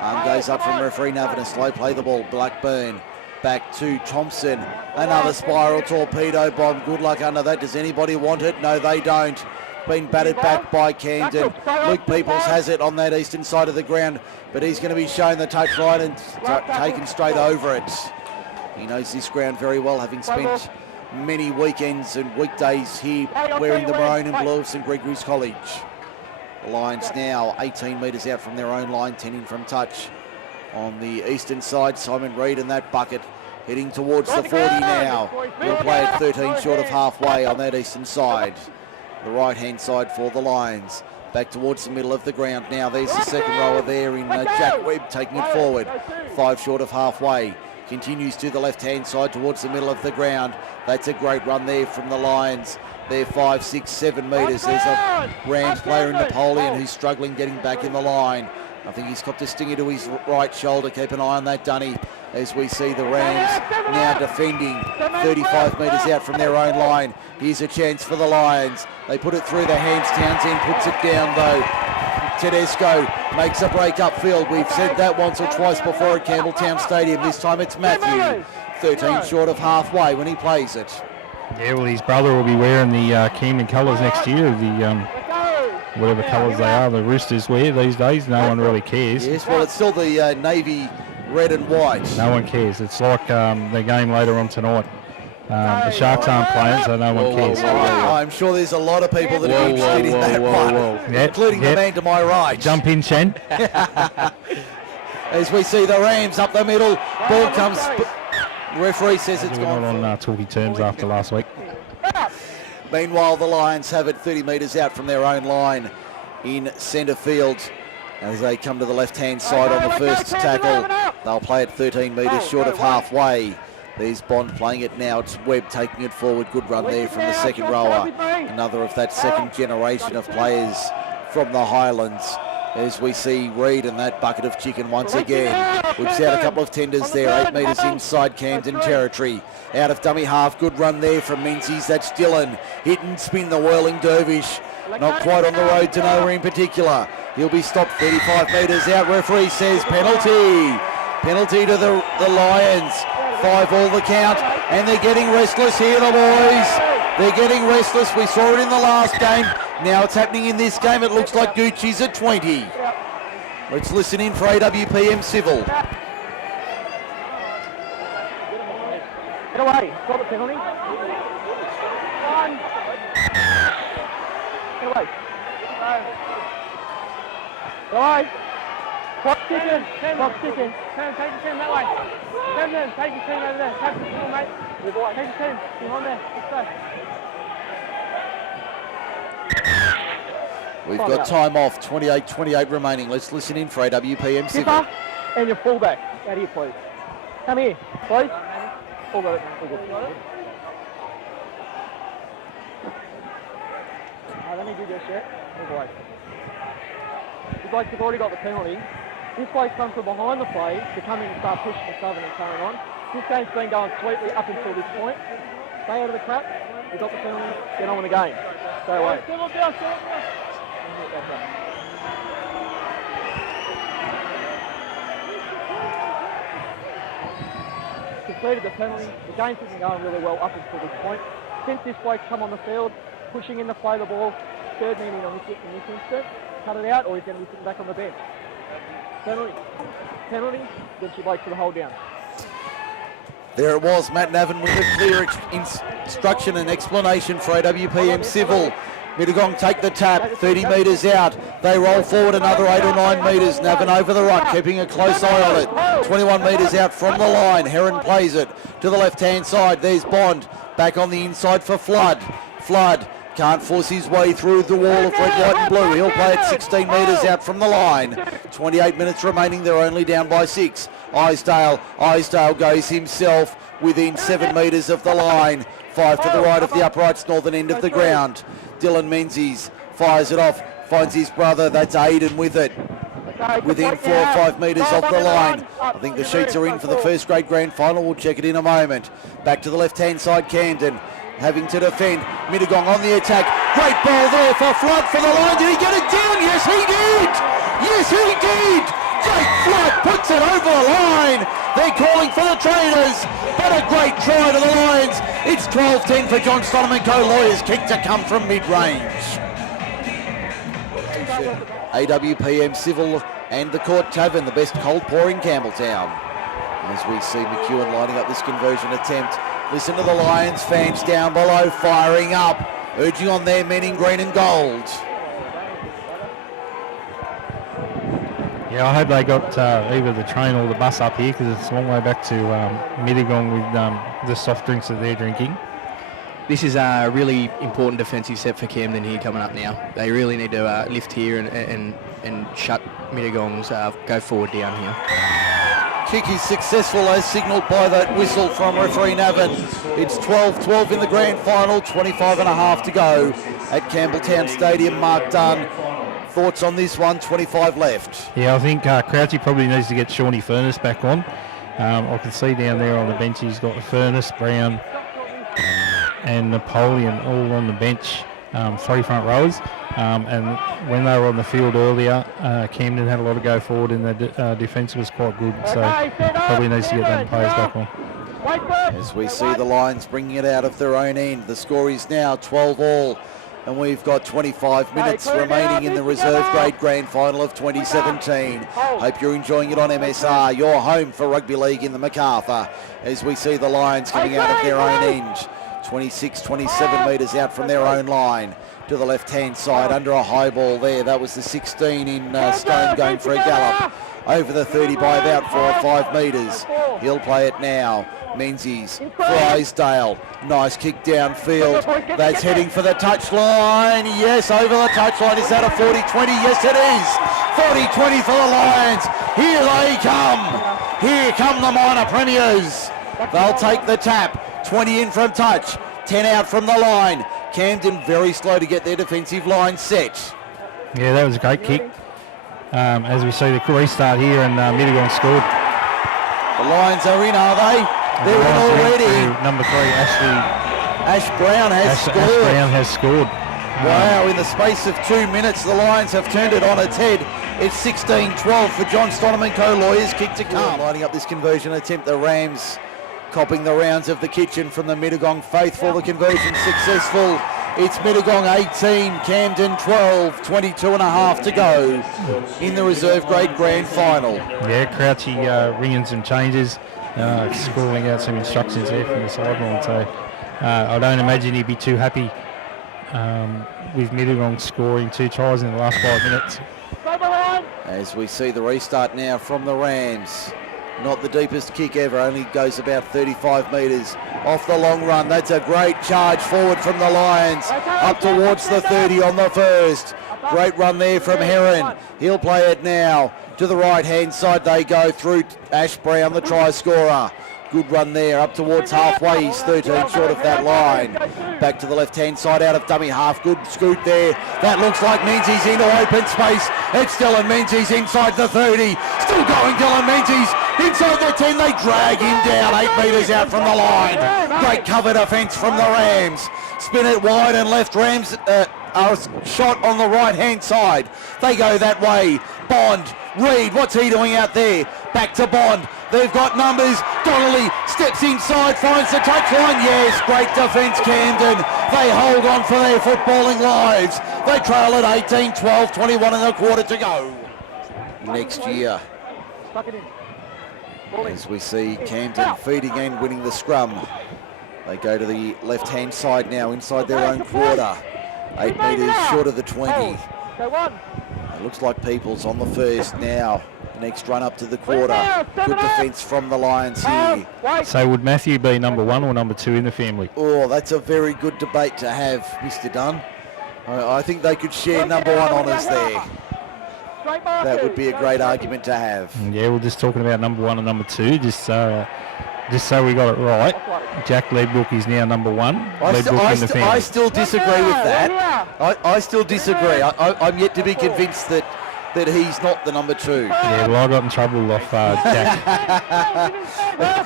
Arm goes up from referee Navin. Slow play the ball. Blackburn back to Thompson. Another spiral torpedo bomb. Good luck under that. Does anybody want it? No, they don't. Been batted back by Camden. Luke Peoples has it on that eastern side of the ground, but he's going to be shown the touchline and taken straight over it. He knows this ground very well, having spent many weekends and weekdays here wearing the maroon and blue of St Gregory's College. The Lions now 18 metres out from their own line, 10 in from touch. On the eastern side, Simon Reid and that bucket heading towards the 40 now. We'll play at 13 short of halfway on that eastern side. The right-hand side for the Lions. Back towards the middle of the ground now. There's the second rower there in Jack Webb taking it forward. 5 short of halfway. Continues to the left-hand side towards the middle of the ground. That's a great run there from the Lions. They're 5, 6, 7 metres. There's a Rams player in Napoleon who's struggling getting back in the line. I think he's got the stinger to his right shoulder. Keep an eye on that, Dunny, as we see the Rams now defending 35 metres out from their own line. Here's a chance for the Lions. They put it through the hands. Townsend puts it down, though. Tedesco makes a break upfield. We've said that once or twice before at Campbelltown Stadium. This time it's Matthew. 13 short of halfway when he plays it. Yeah, well, his brother will be wearing the Camden colours next year, the whatever colours they are, the Roosters wear these days. No one really cares. Yes, well, it's still the navy red and white. No one cares. It's like the game later on tonight. The Sharks aren't playing, so no one cares. I'm sure there's a lot of people that are interested in that one, including the man to my right. Jump in, Shen. As we see the Rams up the middle. Ball comes... Referee says it's gone. We're not on talky terms after last week. Meanwhile, the Lions have it 30 metres out from their own line in centre field as they come to the left-hand side on the first tackle. They'll play it 13 metres short of halfway. There's Bond playing it now. It's Webb taking it forward. Good run there from the second rower. Another of that second generation of players from the Highlands. As we see Reid and that bucket of chicken once again. Whips out a couple of tenders there. 8 metres inside Camden territory. Out of dummy half. Good run there from Menzies. That's Dylan. Hit and spin the whirling dervish. Not quite on the road to nowhere in particular. He'll be stopped 35 metres out. Referee says penalty. Penalty to the Lions. 5 all the count. And they're getting restless here, the boys. They're getting restless. We saw it in the last game. Now it's happening in this game. It looks like Gucci's at 20. Let's listen in for AWPM Civil. Get away. Got the penalty. Get away. Get away. Clock ticking. Clock ticking. Take the team that way. Take the team over there. Take the team, mate. Take the team. Behind there. Let's go. We've got time off. 28 remaining. Let's listen in for AWPM Civil. Skipper and your fullback. Out here, please. Come here, please. All got it. All good. Let me do this, yeah? Move away. The blokes have already got the penalty. This bloke comes from behind the play to come in and start pushing the Southern and carrying on. This game's been going sweetly up until this point. Stay out of the crap. We got the penalty. Get on with the game. Stay away. Conceded the penalty. The game's been going really well up until this point. Since this bloke's come on the field, pushing in to play the ball, third man in on this instant, cut it out, or he's going to be sitting back on the bench. Penalty. Penalty. Gets your bloke to the hold down. There it was, Matt Navin with a clear instruction and explanation for AWPM Civil. Mittagong take the tap, 30 metres out. They roll forward another 8 or 9 metres. Navin over the ruck, keeping a close eye on it. 21 metres out from the line. Heron plays it to the left-hand side. There's Bond. Back on the inside for Flood. Flood can't force his way through the wall of red, white and blue. He'll play it 16 metres out from the line. 28 minutes remaining. They're only down by 6. Isdale goes himself within 7 metres of the line. 5 to the right of the uprights, northern end of the ground. Dylan Menzies fires it off, finds his brother. That's Aiden with it. Within 4 or 5 metres of the line. I think the sheets are in for the first grade grand final. We'll check it in a moment. Back to the left-hand side, Camden having to defend. Mittagong on the attack. Great ball there for Flood for the line. Did he get it down? Yes, he did. Yes, he did. Jake Flood puts it over the line. They're calling for the Traders, but a great try to the Lions. It's 12-10 for John Stonham & Co. Lawyers kick to come from mid-range. AWPM Civil and the Court Tavern, the best cold pour in Campbelltown. As we see McEwen lining up this conversion attempt. Listen to the Lions fans down below firing up, urging on their men in green and gold. Yeah, I hope they got either the train or the bus up here, because it's a long way back to Mittagong with the soft drinks that they're drinking. This is a really important defensive set for Camden here coming up now. They really need to lift here and shut Mittagong's go forward down here. Kick is successful as signalled by that whistle from referee Navin. It's 12-12 in the grand final, 25 and a half to go at Campbelltown Stadium. Mark Dunn, thoughts on this one? 25 left. Yeah, I think Crouchy probably needs to get Shawnee Furness back on. I can see down there on the bench he's got Furness, Brown and Napoleon all on the bench, 3 front rows. And when they were on the field earlier, Camden had a lot of go forward and the defence was quite good, so probably needs to get them players back on. As we see the Lions bringing it out of their own end, the score is now 12 all, and we've got 25 minutes remaining in the reserve grade grand final of 2017. Hope you're enjoying it on MSR, your home for rugby league in the MacArthur, as we see the Lions coming out of their own end. 26, 27 metres out from their own line. To the left-hand side, under a high ball there. That was the 16 in Stone going for a gallop. Over the 30 by about 4 or 5 metres. He'll play it now. Menzies for Isdale. Nice kick downfield. That's heading for the touchline. Yes, over the touchline. Is that a 40-20? Yes, it is. 40-20 for the Lions. Here they come. Here come the minor premiers. They'll take the tap. 20 in from touch. 10 out from the line. Camden very slow to get their defensive line set. Yeah, that was a great kick. As we see the restart here, and Middleton scored. The Lions are in, are they? They're in already. Number 3, Ash Brown has scored. Ash Brown has scored. Wow, in the space of 2 minutes, the Lions have turned it on its head. It's 16-12 for John Stonham and co-lawyers. Kick to come. Lining up this conversion attempt, the Rams copping the rounds of the kitchen from the Mittagong faithful. The conversion successful. It's Mittagong 18, Camden 12, 22 and a half to go in the reserve grade grand final. Yeah, Crouchy ringing some changes, scrawling out some instructions there from the sideline. So I don't imagine he'd be too happy with Mittagong scoring 2 tries in the last 5 minutes. As we see the restart now from the Rams. Not the deepest kick ever, only goes about 35 metres off the long run. That's a great charge forward from the Lions, up towards the 30 on the first. Great run there from Heron. He'll play it now to the right-hand side. They go through Ash Brown, the try scorer. Good run there, up towards halfway. He's 13 short of that line. Back to the left-hand side, out of dummy half. Good scoot there. That looks like Menzies into open space. It's Dylan Menzies inside the 30. Still going, Dylan Menzies. Inside the 10, they drag him down 8 metres out from the line. Great cover defence from the Rams. Spin it wide and left. Rams are shot on the right-hand side. They go that way. Bond, Reed, what's he doing out there? Back to Bond. They've got numbers. Donnelly steps inside, finds the touchline. Yes, great defence, Camden. They hold on for their footballing lives. They trail at 18, 12, 21 and a quarter to go. Next year, as we see Camden feeding and winning the scrum. They go to the left-hand side now, inside their own quarter. 8 metres short of the 20. It looks like Peoples on the first now. Next run up to the quarter. Good defence from the Lions here. So would Matthew be number 1 or number 2 in the family? Oh, that's a very good debate to have, Mr. Dunn. I think they could share number 1 honours there. That would be a great argument to have. Yeah, we're just talking about number 1 and number 2, just so we got it right. Jack Leadbrook is now number 1. I still disagree with that. I still disagree. I'm yet to be convinced that he's not the number 2. Yeah, well, I got in trouble off Jack.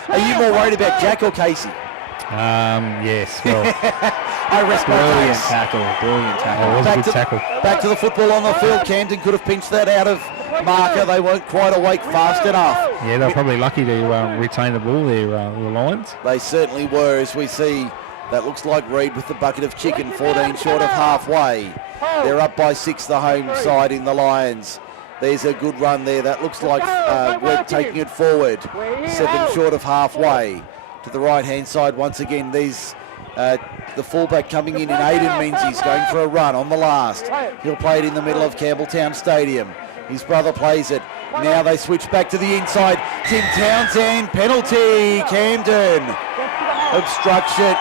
Are you more worried about Jack or Casey? Yes, well. I rest my Brilliant case. tackle. It was a good tackle. Back to the football on the field. Camden could have pinched that out of marker. They weren't quite awake fast enough. Yeah, they're probably lucky to retain the ball there, the Lions. They certainly were, as we see. That looks like Reed with the bucket of chicken, 14 short of halfway. They're up by 6, the home side in the Lions. There's a good run there. That looks like Webb taking it forward. 7 short of halfway. To the right-hand side once again. There's the fullback coming in Aidan Menzies going for a run on the last. He'll play it in the middle of Campbelltown Stadium. His brother plays it. Now they switch back to the inside. Tim Townsend, penalty, Camden. Obstruction.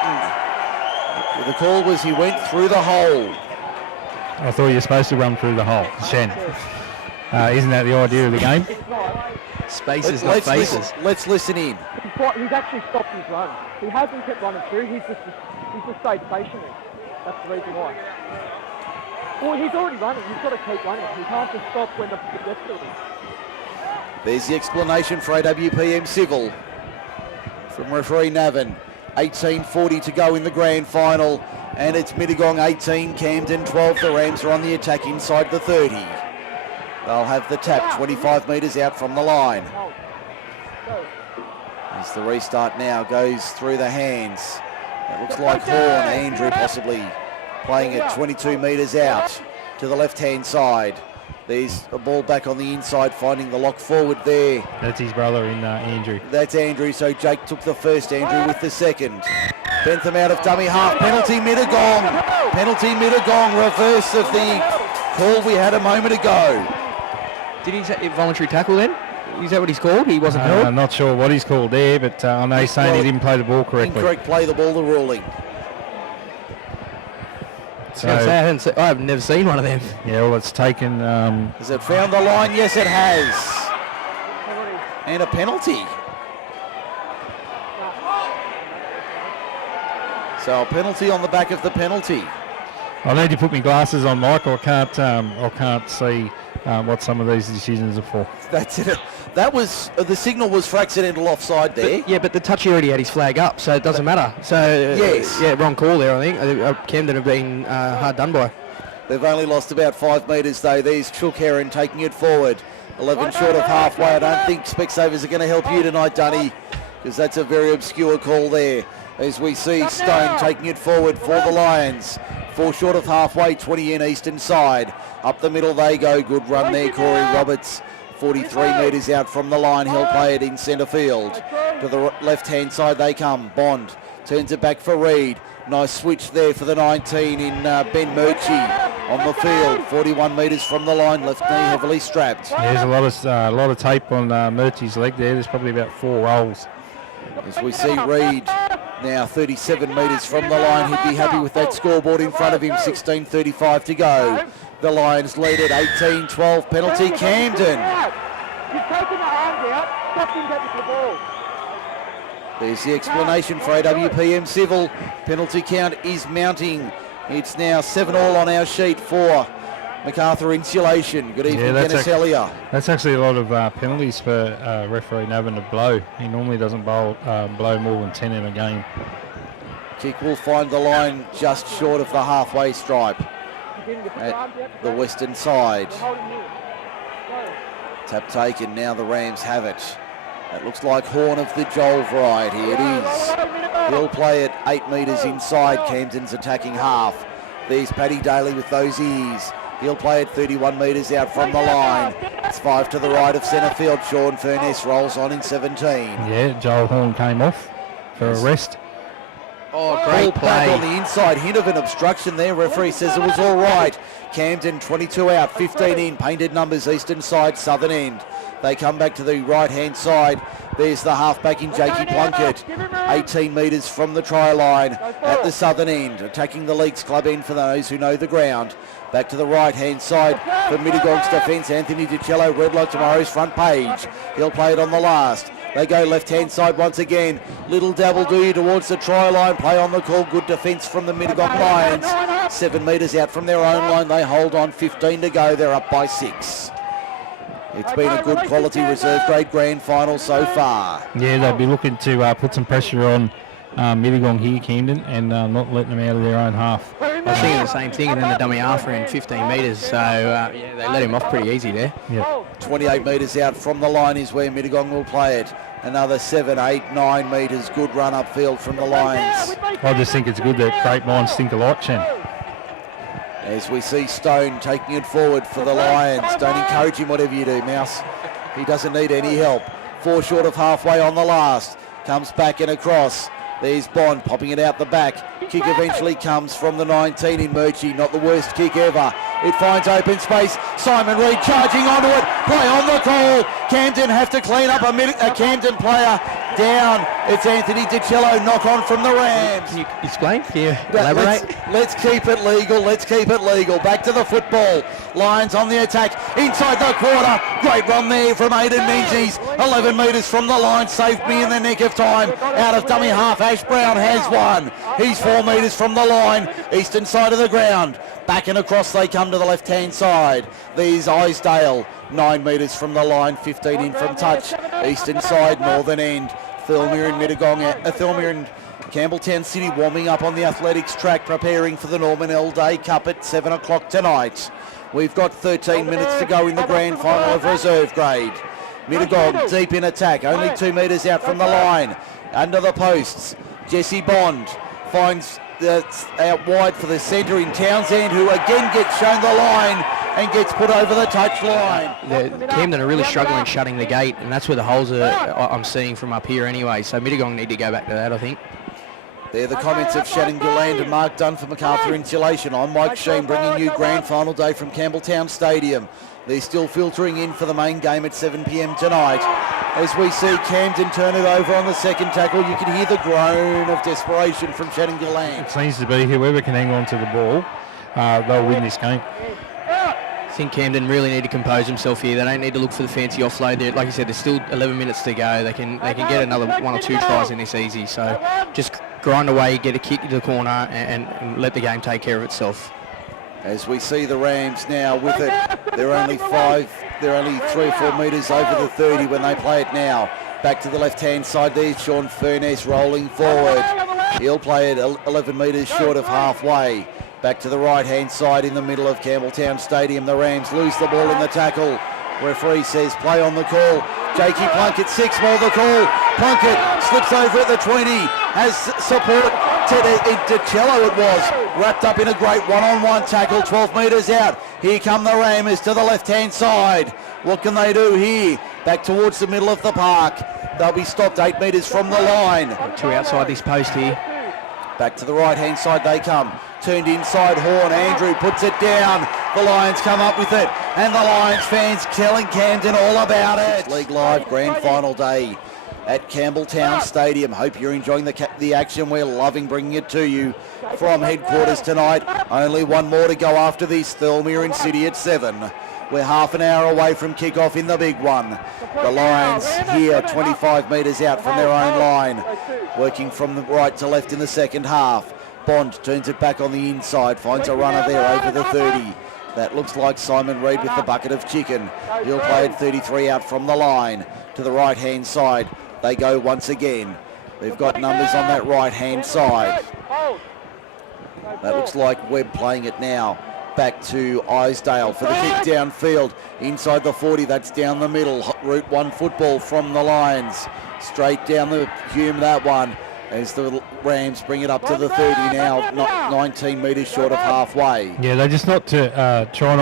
The call was he went through the hole. I thought you were supposed to run through the hole, Shen. Isn't that the idea of the game? Spaces, not faces. Let's listen in. He's actually stopped his run. He hasn't kept running through. He's just stayed stationary. That's the reason why. Well, he's already running. He's got to keep running. He can't just stop when the gets to him. There's the explanation for AWPM Civil from referee Navin. 18:40 to go in the grand final, and it's Mittagong 18, Camden 12. The Rams are on the attack inside the 30. They'll have the tap 25 metres out from the line. As the restart now goes through the hands. It looks like Horn, Andrew possibly playing it 22 metres out to the left-hand side. There's a ball back on the inside, finding the lock forward there. That's his brother in Andrew. That's Andrew, so Jake took the first, Andrew with the second. Bentham out of dummy half, penalty Mittagong. Penalty Mittagong, reverse of the call we had a moment ago. Did he say voluntary tackle then? Is that what he's called? He wasn't held? I'm not sure what he's called there, but I know he's saying he didn't play the ball correctly. Incorrect play the ball, the ruling. So, I've never seen one of them. Yeah, well, it's taken... Has it found the line? Yes, it has. and a penalty. So a penalty on the back of the penalty. I need to put my glasses on, Mike. I can't see what some of these decisions are for. That's it. That was the signal was for accidental offside there. But the touchy already had his flag up, so it doesn't matter. So yes, wrong call there. I think Camden have been hard done by. They've only lost about 5 metres though. There's Chook Heron taking it forward. 11 short of halfway. I don't think Specsavers are going to help you tonight, Dunny, because that's a very obscure call there. As we see Stone taking it forward for the Lions. 4 short of halfway, 20 in eastern side. Up the middle they go. Good run there, Corey Roberts. 43 metres out from the line. He'll play it in centre field. To the left-hand side they come. Bond turns it back for Reid. Nice switch there for the 19 in Ben Murchie on the field. 41 metres from the line. Left knee heavily strapped. There's a lot of tape on Murchie's leg there. There's probably about 4 rolls. As we see Reid now 37 metres from the line. He'd be happy with that scoreboard in front of him. 16:35 to go. The Lions lead at 18-12. Penalty Camden. You've taken the arms out. Stop him getting the ball. There's the explanation for AWPM Civil. Penalty count is mounting. It's now 7-all on our sheet for MacArthur Insulation. Good evening, Dennis Hellier. That's actually a lot of penalties for referee Navin to blow. He normally doesn't blow more than 10 in a game. Kick will find the line just short of the halfway stripe at the western side. Tap taken, now the Rams have it. It looks like horn of the Joel variety. It is. He'll play it 8 metres inside. Camden's attacking half. There's Paddy Daly with those ears. He'll play it 31 metres out from the line. It's 5 to the right of centre field. Sean Furness rolls on in 17. Yeah, Joel Horn came off for a rest. Oh, great play. On the inside, hint of an obstruction there. Referee says it was all right. Camden 22 out, 15 in. Painted numbers eastern side, southern end. They come back to the right-hand side. There's the halfback in Jakey Plunkett. 18 metres from the try line at the southern end. Attacking the Leaks Club end for those who know the ground. Back to the right-hand side for Mittagong's defence. Anthony DiCello, red light tomorrow's front page. He'll play it on the last. They go left-hand side once again. Little dabble do you towards the try line. Play on the call. Good defence from the Mittagong Lions. 7 metres out from their own line. They hold on. 15 to go. They're up by 6. It's been a good quality reserve grade grand final so far. Yeah, they'll be looking to put some pressure on Mittagong here, Camden, and not letting them out of their own half. I was thinking the same thing, and then the dummy half ran 15 metres, so they let him off pretty easy there. Yeah. 28 metres out from the line is where Mittagong will play it. Another 7, 8, 9 metres. Good run upfield from the Lions. I just think it's good that great minds think alike, Shen. As we see Stone taking it forward for the Lions. Don't encourage him whatever you do, Mouse. He doesn't need any help. 4 short of halfway on the last. Comes back and across. There's Bond popping it out the back. Kick eventually comes from the 19 in Murchie. Not the worst kick ever. It finds open space. Simon Reid charging onto it. Play on the call. Camden have to clean up a Camden player down. It's Anthony DiCello. Knock on from the Rams. Can you explain? Can you elaborate? Let's keep it legal. Let's keep it legal. Back to the football. Lions on the attack. Inside the quarter. Great run there from Aidan Menzies. 11 metres from the line. Saved me in the nick of time. Out of dummy half. Ash Brown has one. He's 4 metres from the line. Eastern side of the ground. Back and across they come to the left-hand side. There's Isdale. 9 metres from the line. 15 in from touch. Eastern side, northern end. Thirlmere and Mittagong. Thirlmere and Campbelltown City warming up on the athletics track, preparing for the Norman L Day Cup at 7 o'clock tonight. We've got 13 minutes to go in the grand final of reserve grade. Mittagong deep in attack, only 2 metres out from the line. Under the posts, Jesse Bond finds out wide for the centre in Townsend, who again gets shown the line and gets put over the touch line. Camden are really struggling shutting the gate, and that's where the holes are I'm seeing from up here anyway. So Mittagong need to go back to that, I think. They're the comments of Shannon Gilland and Mark Dunn for MacArthur Insulation. I'm Mike Shean, bringing you grand final day from Campbelltown Stadium. They're still filtering in for the main game at 7 p.m. tonight. As we see Camden turn it over on the second tackle, you can hear the groan of desperation from Shannon Gilland. It seems to be whoever can hang on to the ball, they'll win this game. think Camden really need to compose themselves here. They don't need to look for the fancy offload. Like you said, there's still 11 minutes to go. They can get another 1 or 2 tries in this easy. So just grind away, get a kick into the corner, and let the game take care of itself. As we see the Rams now with it, they're only 3 or 4 metres over the 30 when they play it now. Back to the left-hand side there, Sean Furness rolling forward. He'll play it 11 metres short of halfway. Back to the right-hand side in the middle of Campbelltown Stadium. The Rams lose the ball in the tackle. Referee says play on the call. Jakey Plunkett, 6 more the call. Plunkett slips over at the 20, has support. DiCello it was, wrapped up in a great one-on-one tackle, 12 metres out. Here come the Rammers to the left-hand side. What can they do here? Back towards the middle of the park. They'll be stopped 8 metres from the line. 2 outside this post here. Back to the right-hand side they come. Turned inside Horn. Andrew puts it down. The Lions come up with it. And the Lions fans telling Camden all about it. League Live Grand Final Day at Campbelltown Stadium. Hope you're enjoying the action. We're loving bringing it to you from headquarters tonight. Only one more to go after this. Thirlmere in City at 7. We're half an hour away from kick-off in the big one. The Lions here 25 metres out from their own line. Working from the right to left in the second half. Bond turns it back on the inside. Finds a runner there over the 30. That looks like Simon Reid with the bucket of chicken. He'll play at 33 out from the line. To the right-hand side. They go once again. They've got numbers on that right-hand side. That looks like Webb playing it now. Back to Isdale for the kick downfield. Inside the 40, that's down the middle. Route 1 football from the Lions. Straight down the Hume, that one. As the Rams bring it up to the 30 now, 19 metres short of halfway. Yeah, they just try not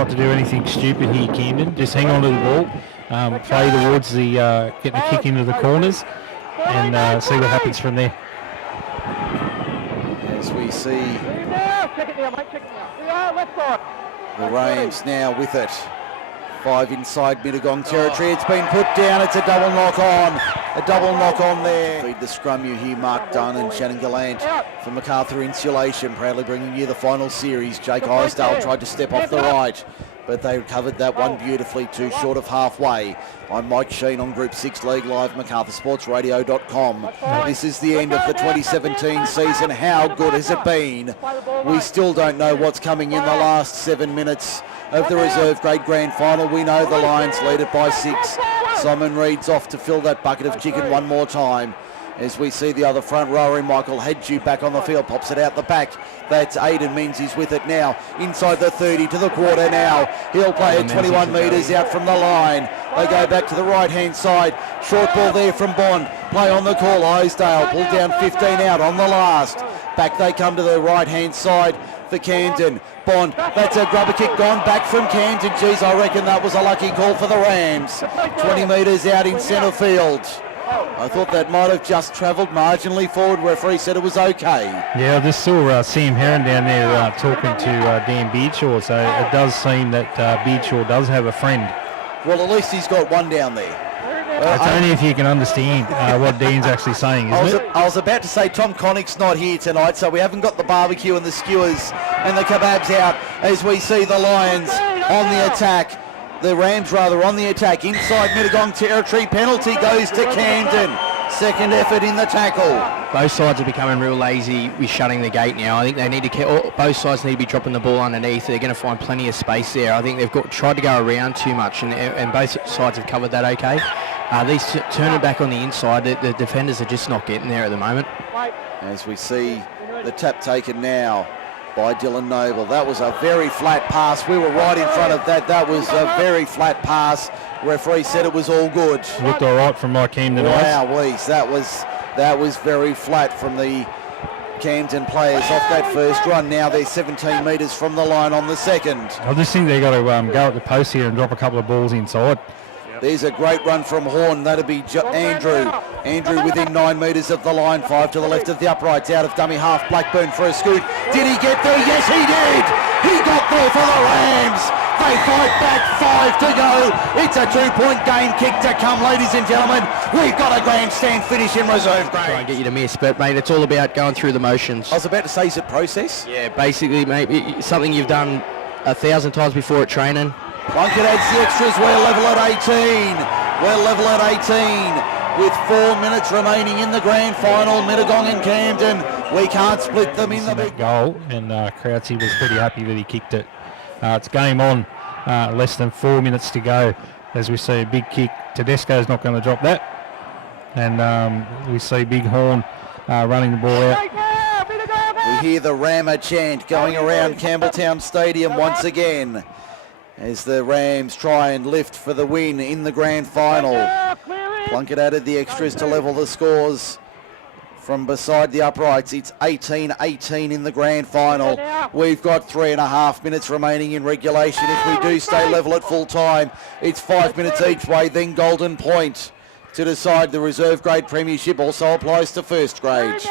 to do anything stupid here, Camden. Just hang on to the ball, play towards the, get the kick into the corners, and see what happens from there. As we see the Rams now with it. 5 inside Mittagong territory. It's been put down. It's a double knock on. A double knock on there. Feed the scrum, you hear Mark Dunn and Shannon Gallant from MacArthur Insulation, proudly bringing you the final series. Jake Isdale tried to step off the right, but they covered that one beautifully, 2 short of halfway. I'm Mike Shean on Group 6 League Live, MacArthurSportsRadio.com. This is the end of the 2017 season. How good has it been? We still don't know what's coming in the last 7 minutes of the reserve grade grand final. We know the Lions lead it by 6. Simon Reid's off to fill that bucket of chicken one more time. As we see the other front rower in Michael Hedgie back on the field, pops it out the back. That's Aidan Menzies with it now. Inside the 30 to the quarter now. He'll play at 21 metres out from the line. They go back to the right-hand side. Short ball there from Bond. Play on the call. Isdale pulled down 15 out on the last. Back they come to the right-hand side for Camden. Bond, that's a grubber kick gone back from Camden. Geez, I reckon that was a lucky call for the Rams. 20 metres out in centre field. I thought that might have just travelled marginally forward. Referee said it was okay. Yeah, I just saw Sam Heron down there talking to Dan Beardshaw, so it does seem that Beardshaw does have a friend. Well, at least he's got one down there. It's only if you can understand what Dean's actually saying, isn't it? I was about to say Tom Connick's not here tonight, so we haven't got the barbecue and the skewers and the kebabs out as we see the Lions on the attack. The Rams rather on the attack inside Mittagong territory. Penalty goes to Camden. Second effort in the tackle. Both sides are becoming real lazy with shutting the gate now. I think they need to both sides need to be dropping the ball underneath. They're going to find plenty of space there. I think they've tried to go around too much, and both sides have covered that okay. These turning back on the inside, the defenders are just not getting there at the moment. As we see the tap taken now by Dylan Noble. That was a very flat pass. We were right in front of that. That was a very flat pass. Referee said it was all good. Looked all right from my Camden eyes. Wow, that was very flat from the Camden players off that first run. Now they're 17 metres from the line on the second. I just think they've got to go at the post here and drop a couple of balls inside. There's a great run from Horn. That'll be Andrew. Andrew within 9 metres of the line. 5 to the left of the uprights. Out of dummy half. Blackburn for a scoot. Did he get there? Yes, he did. He got there for the Rams. They fight back. 5 to go. It's a 2-point game. Kick to come, ladies and gentlemen. We've got a grandstand finish in reserve grade. Try and get you to miss, but mate, it's all about going through the motions. I was about to say, is it process? Yeah, basically, mate, something you've done 1,000 times before at training. Plunkett adds the extras. We're level at 18. We're level at 18 with 4 minutes remaining in the grand final. Mittagong and Camden. We can't split them in the big goal, and Crouchy was pretty happy that he kicked it. It's game on. Less than 4 minutes to go. As we see a big kick. Tedesco's not going to drop that. And we see Big Horn running the ball out. We hear the Rammer chant going around Campbelltown Stadium once again as the Rams try and lift for the win in the grand final. Plunkett added the extras to level the scores from beside the uprights. It's 18-18 in the grand final. We've got 3.5 minutes remaining in regulation. If we do stay level at full time, it's 5 minutes each way, then golden point to decide the reserve grade premiership also applies to first grade.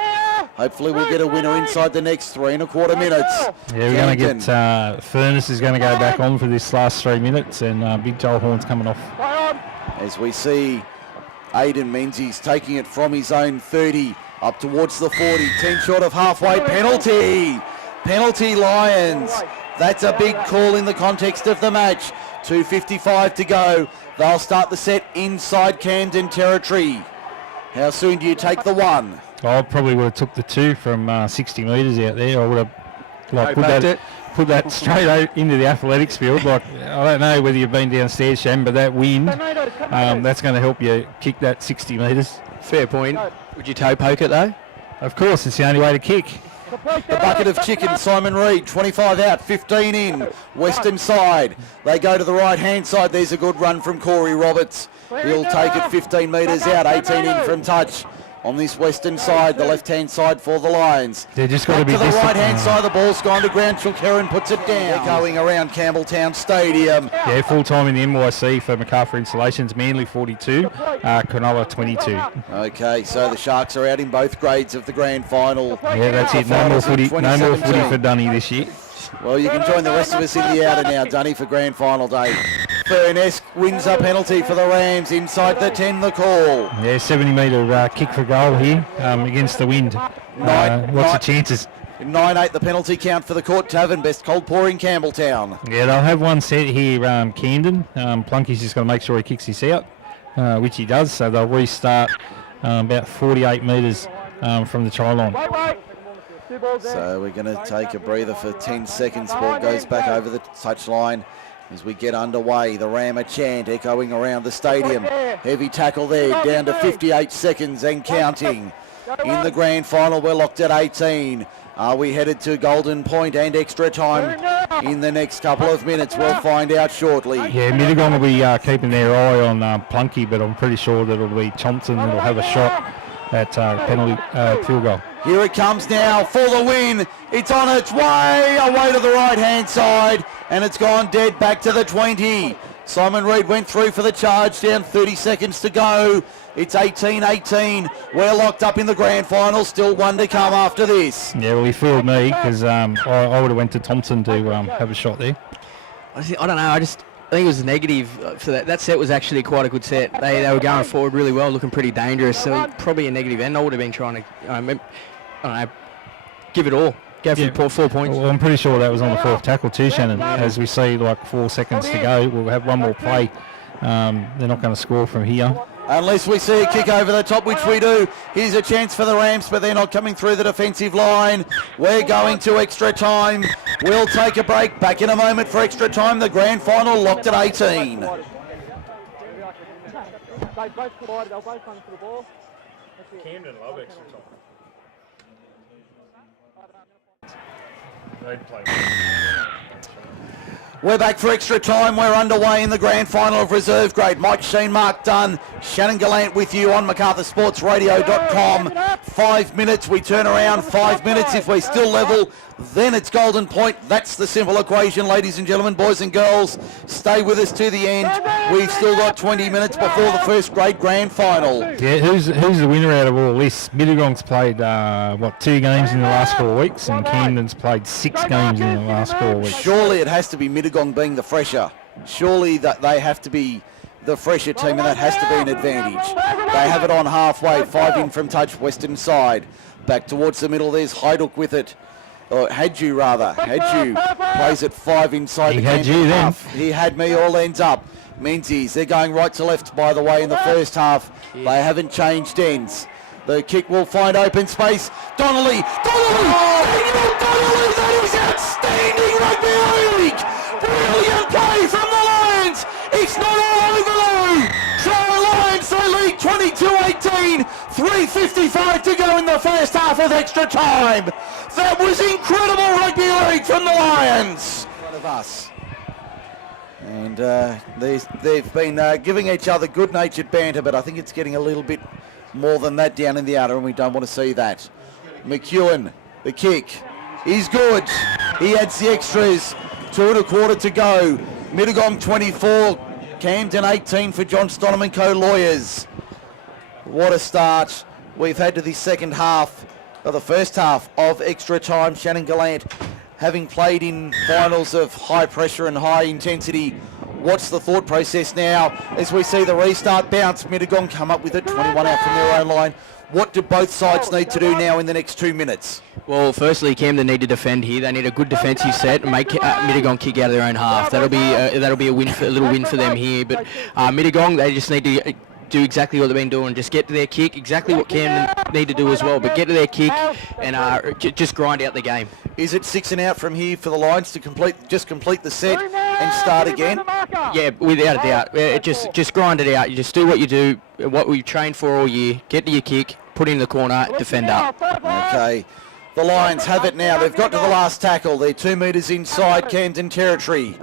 Hopefully we'll get a winner inside the next 3.25 minutes. Yeah, we're going to get Furness is going to go back on for this last 3 minutes, and Big Joel Horn's coming off. As we see Aidan Menzies taking it from his own 30 up towards the 40, 10 short of halfway. Penalty Lions. That's a big call in the context of the match. 2:55 to go. They'll start the set inside Camden territory. How soon do you take the one? I probably would have took the 2 from 60 metres out there. I would have put that straight out into the athletics field. Like, I don't know whether you've been downstairs, Shem, but that wind, that's going to help you kick that 60 metres. Fair point. Would you toe poke it though? Of course, it's the only way to kick. The bucket of chicken, Simon Reid, 25 out, 15 in, western side. They go to the right-hand side. There's a good run from Corey Roberts. He'll take it 15 metres out, 18 in from touch. On this western side, the left-hand side for the Lions. They're just got to be to the right-hand side, the ball's gone to ground. Chilkerran puts it down. Going around Campbelltown Stadium. Yeah, full-time in the NYC for Macarthur Installations. Manly 42, Cronulla 22. Okay, so the Sharks are out in both grades of the grand final. Yeah, that's it. No more footy for Dunny this year. Well, you can join the rest of us in the outer now, Dunny, for grand final day. Furness wins a penalty for the Rams inside the 10, the call. Yeah, 70-metre kick for goal here against the wind. Lots of chances. 9-8 the penalty count for the Court Tavern, best cold pour in Campbelltown. Yeah, they'll have one set here, Camden. Plunky's just got to make sure he kicks this out, which he does, so they'll restart about 48 metres from the try line. So we're going to take a breather for 10 seconds. Ball goes back over the touchline as we get underway. The Rammer chant echoing around the stadium. Heavy tackle there, down to 58 seconds and counting. In the grand final, we're locked at 18. Are we headed to golden point and extra time in the next couple of minutes? We'll find out shortly. Yeah, Mittagong will be keeping their eye on Plunky, but I'm pretty sure that it'll be Thompson that'll have a shot at penalty field goal. Here it comes now for the win. It's on its way, away to the right-hand side, and it's gone dead back to the 20. Simon Reid went through for the charge, down 30 seconds to go. It's 18-18. We're locked up in the grand final, still one to come after this. Yeah, well, he fooled me because I would have went to Thompson to have a shot there. I don't know, I think it was negative for that. That set was actually quite a good set. They were going forward really well, looking pretty dangerous. So probably a negative end. I would have been trying to, I don't know, give it all. Go for 4 points. Well, I'm pretty sure that was on the fourth tackle too, Shannon. As we see, like 4 seconds to go, we'll have one more play. They're not going to score from here. Unless we see a kick over the top, which we do. Here's a chance for the Rams, but they're not coming through the defensive line. We're going to extra time. We'll take a break. Back in a moment for extra time. The grand final locked at 18. Camden love extra time. They'd play. We're back for extra time. We're underway in the grand final of reserve grade. Mike Shean, Mark Dunn, Shannon Gallant with you on MacArthurSportsRadio.com. 5 minutes, we turn around. 5 minutes, if we're still level, then it's golden point. That's the simple equation, ladies and gentlemen, boys and girls. Stay with us to the end. We've still got 20 minutes before the first grade grand final. Yeah, who's the winner out of all this? Mittagong's played, 2 games in the last 4 weeks, and Camden's played 6 games in the last 4 weeks. Surely it has to be Mittagong being the fresher. Surely that they have to be the fresher team, and that has to be an advantage. They have it on halfway, 5 in from touch, western side. Back towards the middle, there's Hajduk with it. or had you rather, had you, plays at 5 inside He the had Campbell you then. half. He had me, all ends up. Menzies, they're going right to left, by the way, in the first half. They haven't changed ends. The kick will find open space. Donnelly! Daniel Donnelly! That is outstanding rugby league! Brilliant play from the Lions! It's not all over though! Try Lions, they lead 22-18. 3:55 to go in the first half of extra time. That was incredible rugby league from the Lions! One of us. And they've been giving each other good-natured banter, but I think it's getting a little bit more than that down in the outer, and we don't want to see that. McEwen, the kick is good. He adds the extras. 2 1/4 to go. Mittagong 24, Camden 18 for John Stonham & Co. Lawyers. What a start we've had to the second half, or the first half of extra time. Shannon Gallant, having played in finals of high pressure and high intensity, what's the thought process now as we see the restart bounce? Mittagong come up with it, 21 out from their own line. What do both sides need to do now in the next 2 minutes? Well, firstly, Camden need to defend here. They need a good defensive set and make Mittagong kick out of their own half. That'll be a win, a little win for them here. But Mittagong, they just need to do exactly what they've been doing. Just get to their kick, exactly what Camden need to do as well. But get to their kick and just grind out the game. Is it 6 and out from here for the Lions to complete the set and start again? Yeah, without a doubt. Just grind it out. You just do what you do, what we've trained for all year. Get to your kick, put it in the corner, defend up. Okay. The Lions have it now. They've got to the last tackle. They're 2 metres inside Camden territory.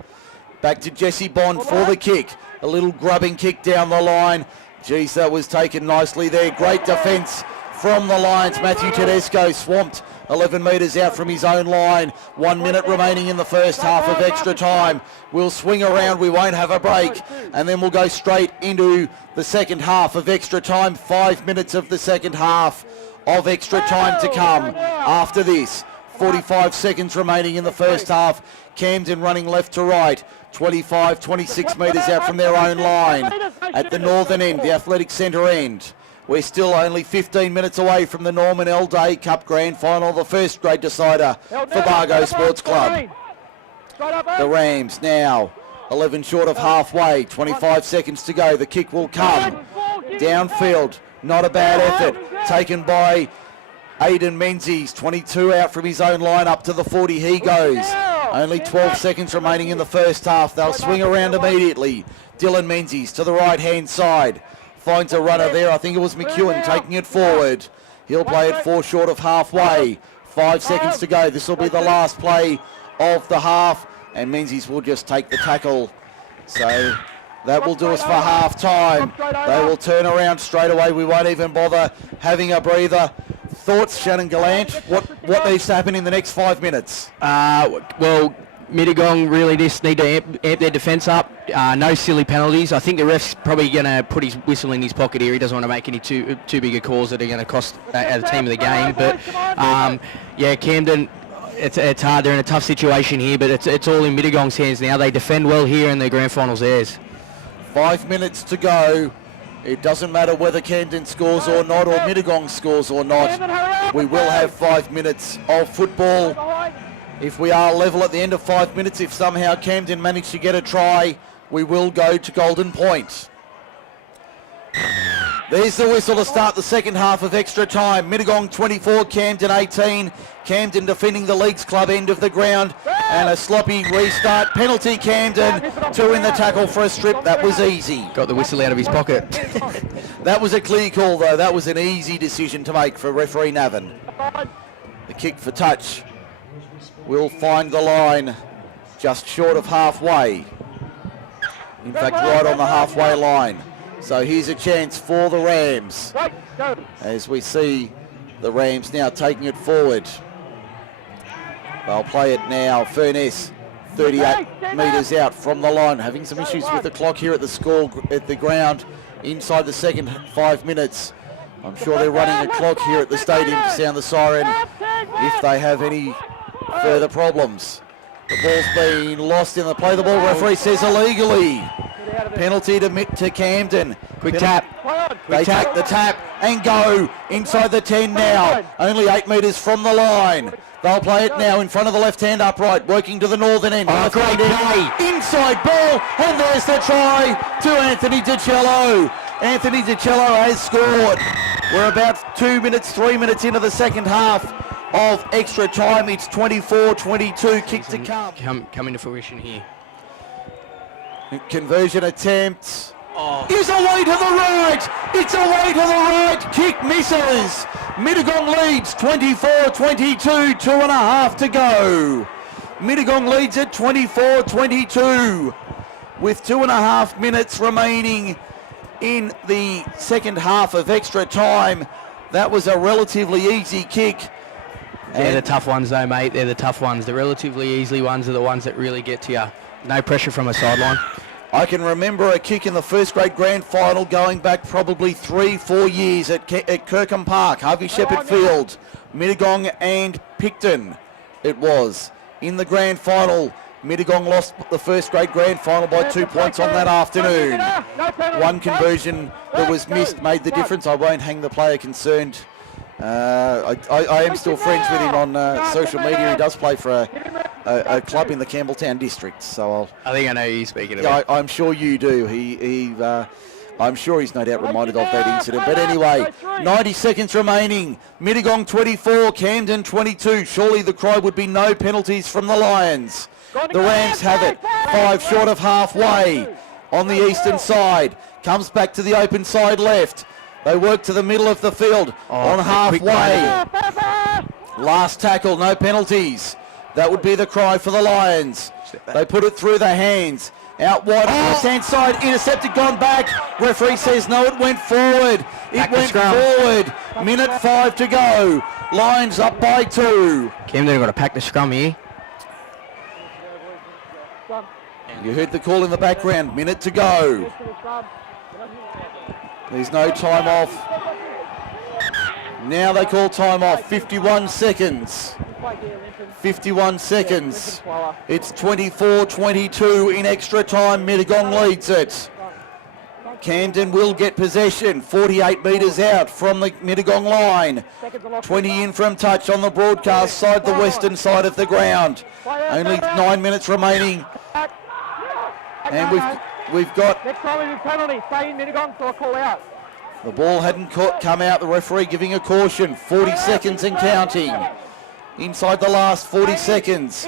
Back to Jesse Bond for the kick. A little grubbing kick down the line. Geez, that was taken nicely there. Great defence from the Lions. Matthew Tedesco swamped 11 metres out from his own line. 1 minute remaining in the first half of extra time. We'll swing around, we won't have a break, and then we'll go straight into the second half of extra time. 5 minutes of the second half of extra time to come. After this, 45 seconds remaining in the first half. Camden running left to right. 26 metres out from their own line. At the northern end, the athletic centre end. We're still only 15 minutes away from the Norman L Day Cup Grand Final, the first grade decider for Bargo Sports Club. The Rams now 11 short of halfway, 25 seconds to go. The kick will come. Downfield, not a bad effort. Taken by Aidan Menzies, 22 out from his own line, up to the 40 he goes. Only 12 seconds remaining in the first half. They'll swing around immediately. Dylan Menzies to the right-hand side. Finds a runner there. I think it was McEwen taking it forward. He'll play it 4 short of halfway. 5 seconds to go. This will be the last play of the half. And Menzies will just take the tackle. So that will do us for half time. They will turn around straight away. We won't even bother having a breather. Thoughts, Shannon Gallant? What needs to happen in the next 5 minutes? Well, Mittagong really just need to amp their defence up. No silly penalties. I think the ref's probably going to put his whistle in his pocket here. He doesn't want to make any too big a calls that are going to cost the team of the game. But yeah, Camden, it's hard. They're in a tough situation here, but it's all in Mittagong's hands now. They defend well here, and the grand final's theirs. 5 minutes to go. It doesn't matter whether Camden scores or not, or Mittagong scores or not. We will have 5 minutes of football. If we are level at the end of 5 minutes, if somehow Camden manage to get a try, we will go to Golden Point. There's the whistle to start the second half of extra time. Mittagong 24, Camden 18. Camden defending the Leagues Club end of the ground. And a sloppy restart. Penalty Camden. 2 in the tackle for a strip. That was easy. Got the whistle out of his pocket. That was a clear call though. That was an easy decision to make for referee Navin. The kick for touch will find the line just short of halfway. In fact, right on the halfway line. So here's a chance for the Rams. As we see the Rams now taking it forward. They'll play it now. Furness, 38 metres out from the line. Having some issues with the clock here at the ground inside the second 5 minutes. I'm sure they're running a clock here at the stadium to sound the siren if they have any further problems. The ball's been lost in the play. The ball referee says illegally. Penalty to Camden. Quick tap. They take the tap and go inside the 10 now. Only 8 metres from the line. They'll play it now in front of the left-hand upright, working to the northern end. Oh, great play. Inside ball, and there's the try to Anthony DiCello. Anthony DiCello has scored. We're about 2 minutes, 3 minutes into the second half of extra time. It's 24-22, kicks to come. Coming to fruition here. Conversion attempt. Is away to the right. It's away to the right. Kick misses. Mittagong leads 24-22. 2.5 to go. Mittagong leads at 24-22 with 2.5 minutes remaining in the second half of extra time. That was a relatively easy kick. They're the tough ones though, mate. They're the tough ones. The relatively easy ones are the ones that really get to you. No pressure from a sideline. I can remember a kick in the first grade grand final going back probably 3-4 years at Kirkham Park, Harvey Shepherd Field, Mittagong and Picton. It was in the grand final. Mittagong lost the first grade grand final by 2 points on that afternoon. One conversion that was missed made the difference. I won't hang the player concerned. I am still friends with him on social media. He does play for a club in the Campbelltown district, so I think I know who you're speaking about. I'm sure you do. I'm sure he's no doubt reminded of that incident. But anyway, 90 seconds remaining. Mittagong 24, Camden 22. Surely the cry would be no penalties from the Lions. The Rams have it, 5 short of halfway on the eastern side. Comes back to the open side left. They work to the middle of the field on halfway. Last tackle, no penalties. That would be the cry for the Lions. They put it through their hands. Out wide, left-hand side, intercepted, gone back. Referee says no, it went forward. It went forward. Minute 5 to go. Lions up by 2. Camden got to pack the scrum here. You heard the call in the background. Minute to go. There's no time off. Now they call time off. 51 seconds. 51 seconds. It's 24-22 in extra time. Mittagong leads it. Camden will get possession. 48 metres out from the Mittagong line. 20 in from touch on the broadcast side, the western side of the ground. Only 9 minutes remaining. And we've got... Next time we do penalty, stay in Mittagong, so I'll call out. The ball hadn't come out, the referee giving a caution. 40 seconds and counting. Inside the last 40 seconds.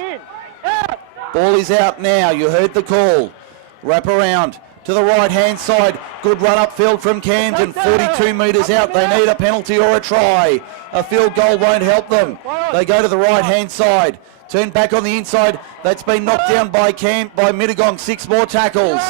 Ball is out now, you heard the call. Wrap around to the right-hand side. Good run upfield from Camden, 42 metres out. They need a penalty or a try. A field goal won't help them. They go to the right-hand side. Turn back on the inside. That's been knocked down by Mittagong. 6 more tackles.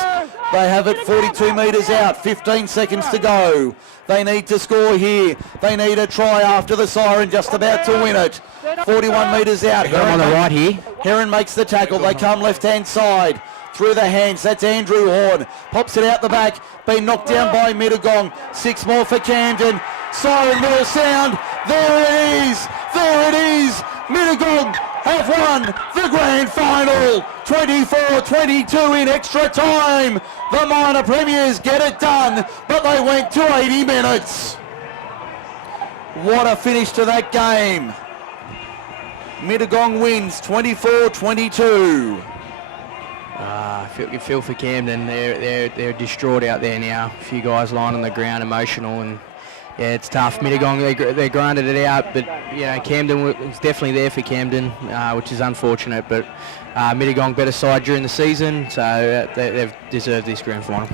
They have it 42 metres out. 15 seconds to go. They need to score here. They need a try after the siren, just about to win it. 41 metres out. Heron on the right here. Heron makes the tackle. They come left-hand side. Through the hands. That's Andrew Horn. Pops it out the back. Been knocked down by Mittagong. 6 more for Camden. Siren will sound. There it is. There it is. Mittagong have won the grand final. 24-22 in extra time. The minor premiers get it done, but they went to 80 minutes. What a finish to that game. Mittagong wins 24-22. You feel for Camden. They're distraught out there now. A few guys lying on the ground, emotional, and yeah, it's tough. Mittagong, they grinded it out, but you know, Camden was definitely there for Camden, which is unfortunate. But Mittagong better side during the season, so they've deserved this grand final.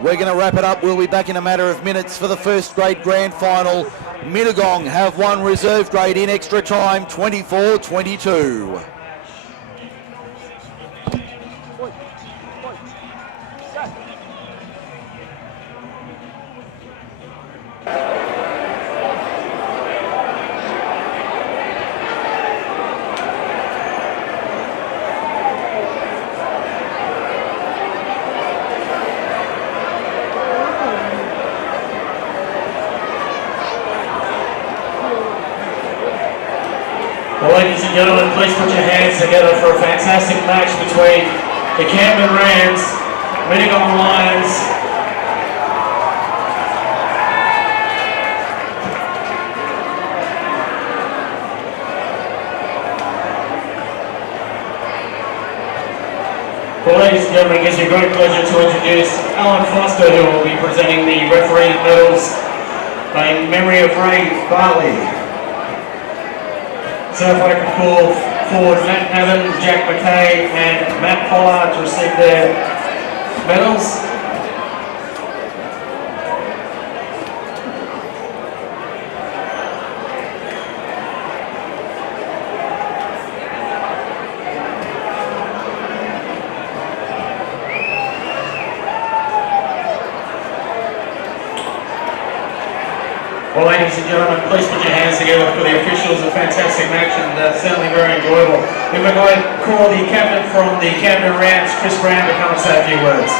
We're going to wrap it up. We'll be back in a matter of minutes for the first grade grand final. Mittagong have won reserve grade in extra time, 24-22. Well, ladies and gentlemen, please put your hands together for a fantastic match between the Camden Rams, Mittagong Lions. Well, ladies and gentlemen, it gives me great pleasure to introduce Alan Foster, who will be presenting the referee medals in memory of Ray Barley. So if I could call forward Matt Nevin, Jack McKay and Matt Pollard to receive their medals. Well, ladies and gentlemen, please put your hands together for the officials. A fantastic match and certainly very enjoyable. We're going to call the captain from the Campbelltown Rams, Chris Brown, to come and say a few words.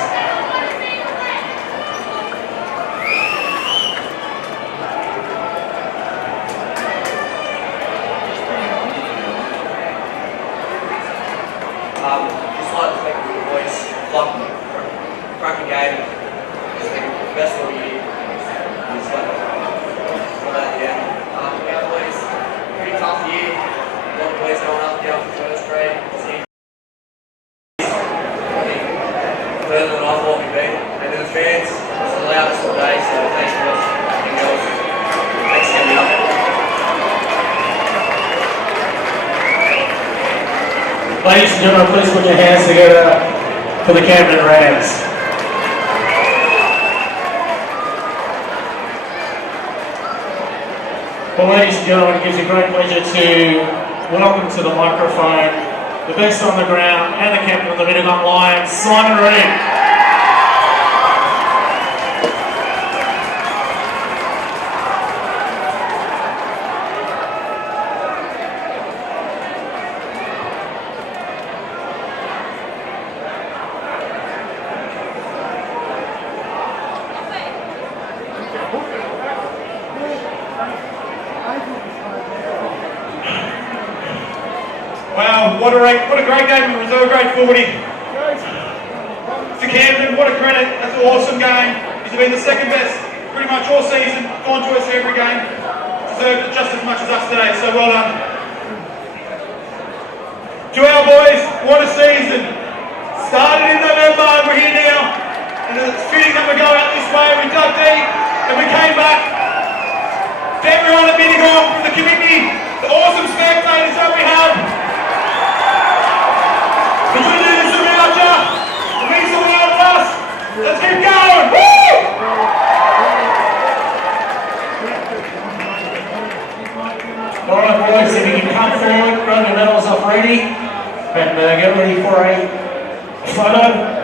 Just like to thank the boys, cracking game, just the best of the year. Just like that, yeah. Our boys, pretty tough year. A lot of boys going up down for first grade. Further than I thought we'd be. And to the fans, it's allowed us all day, so thanks for us and girls. Thanks for getting up. Ladies and gentlemen, please put your hands together for the Campbelltown Rams. Well, ladies and gentlemen, it gives me great pleasure to welcome to the microphone the best on the ground and the captain of the Middleton Lions, Simon Reed. Wow, what a great game. It was a great footy. To Camden, what a credit. That's an awesome game. He's been the second best pretty much all season. Gone to us every game. Deserved it just as much as us today, so well done. To our boys, what a season. Started in November and we're here now. And it's fitting that we go out this way. We dug deep and we came back. To everyone at Middleton, from the community, the awesome spectators that we have. We couldn't do this without you. It means the world to us. Let's keep going. Woo! All right, boys, if you can come forward, run your medals off ready, and get ready for a photo.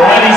Ladies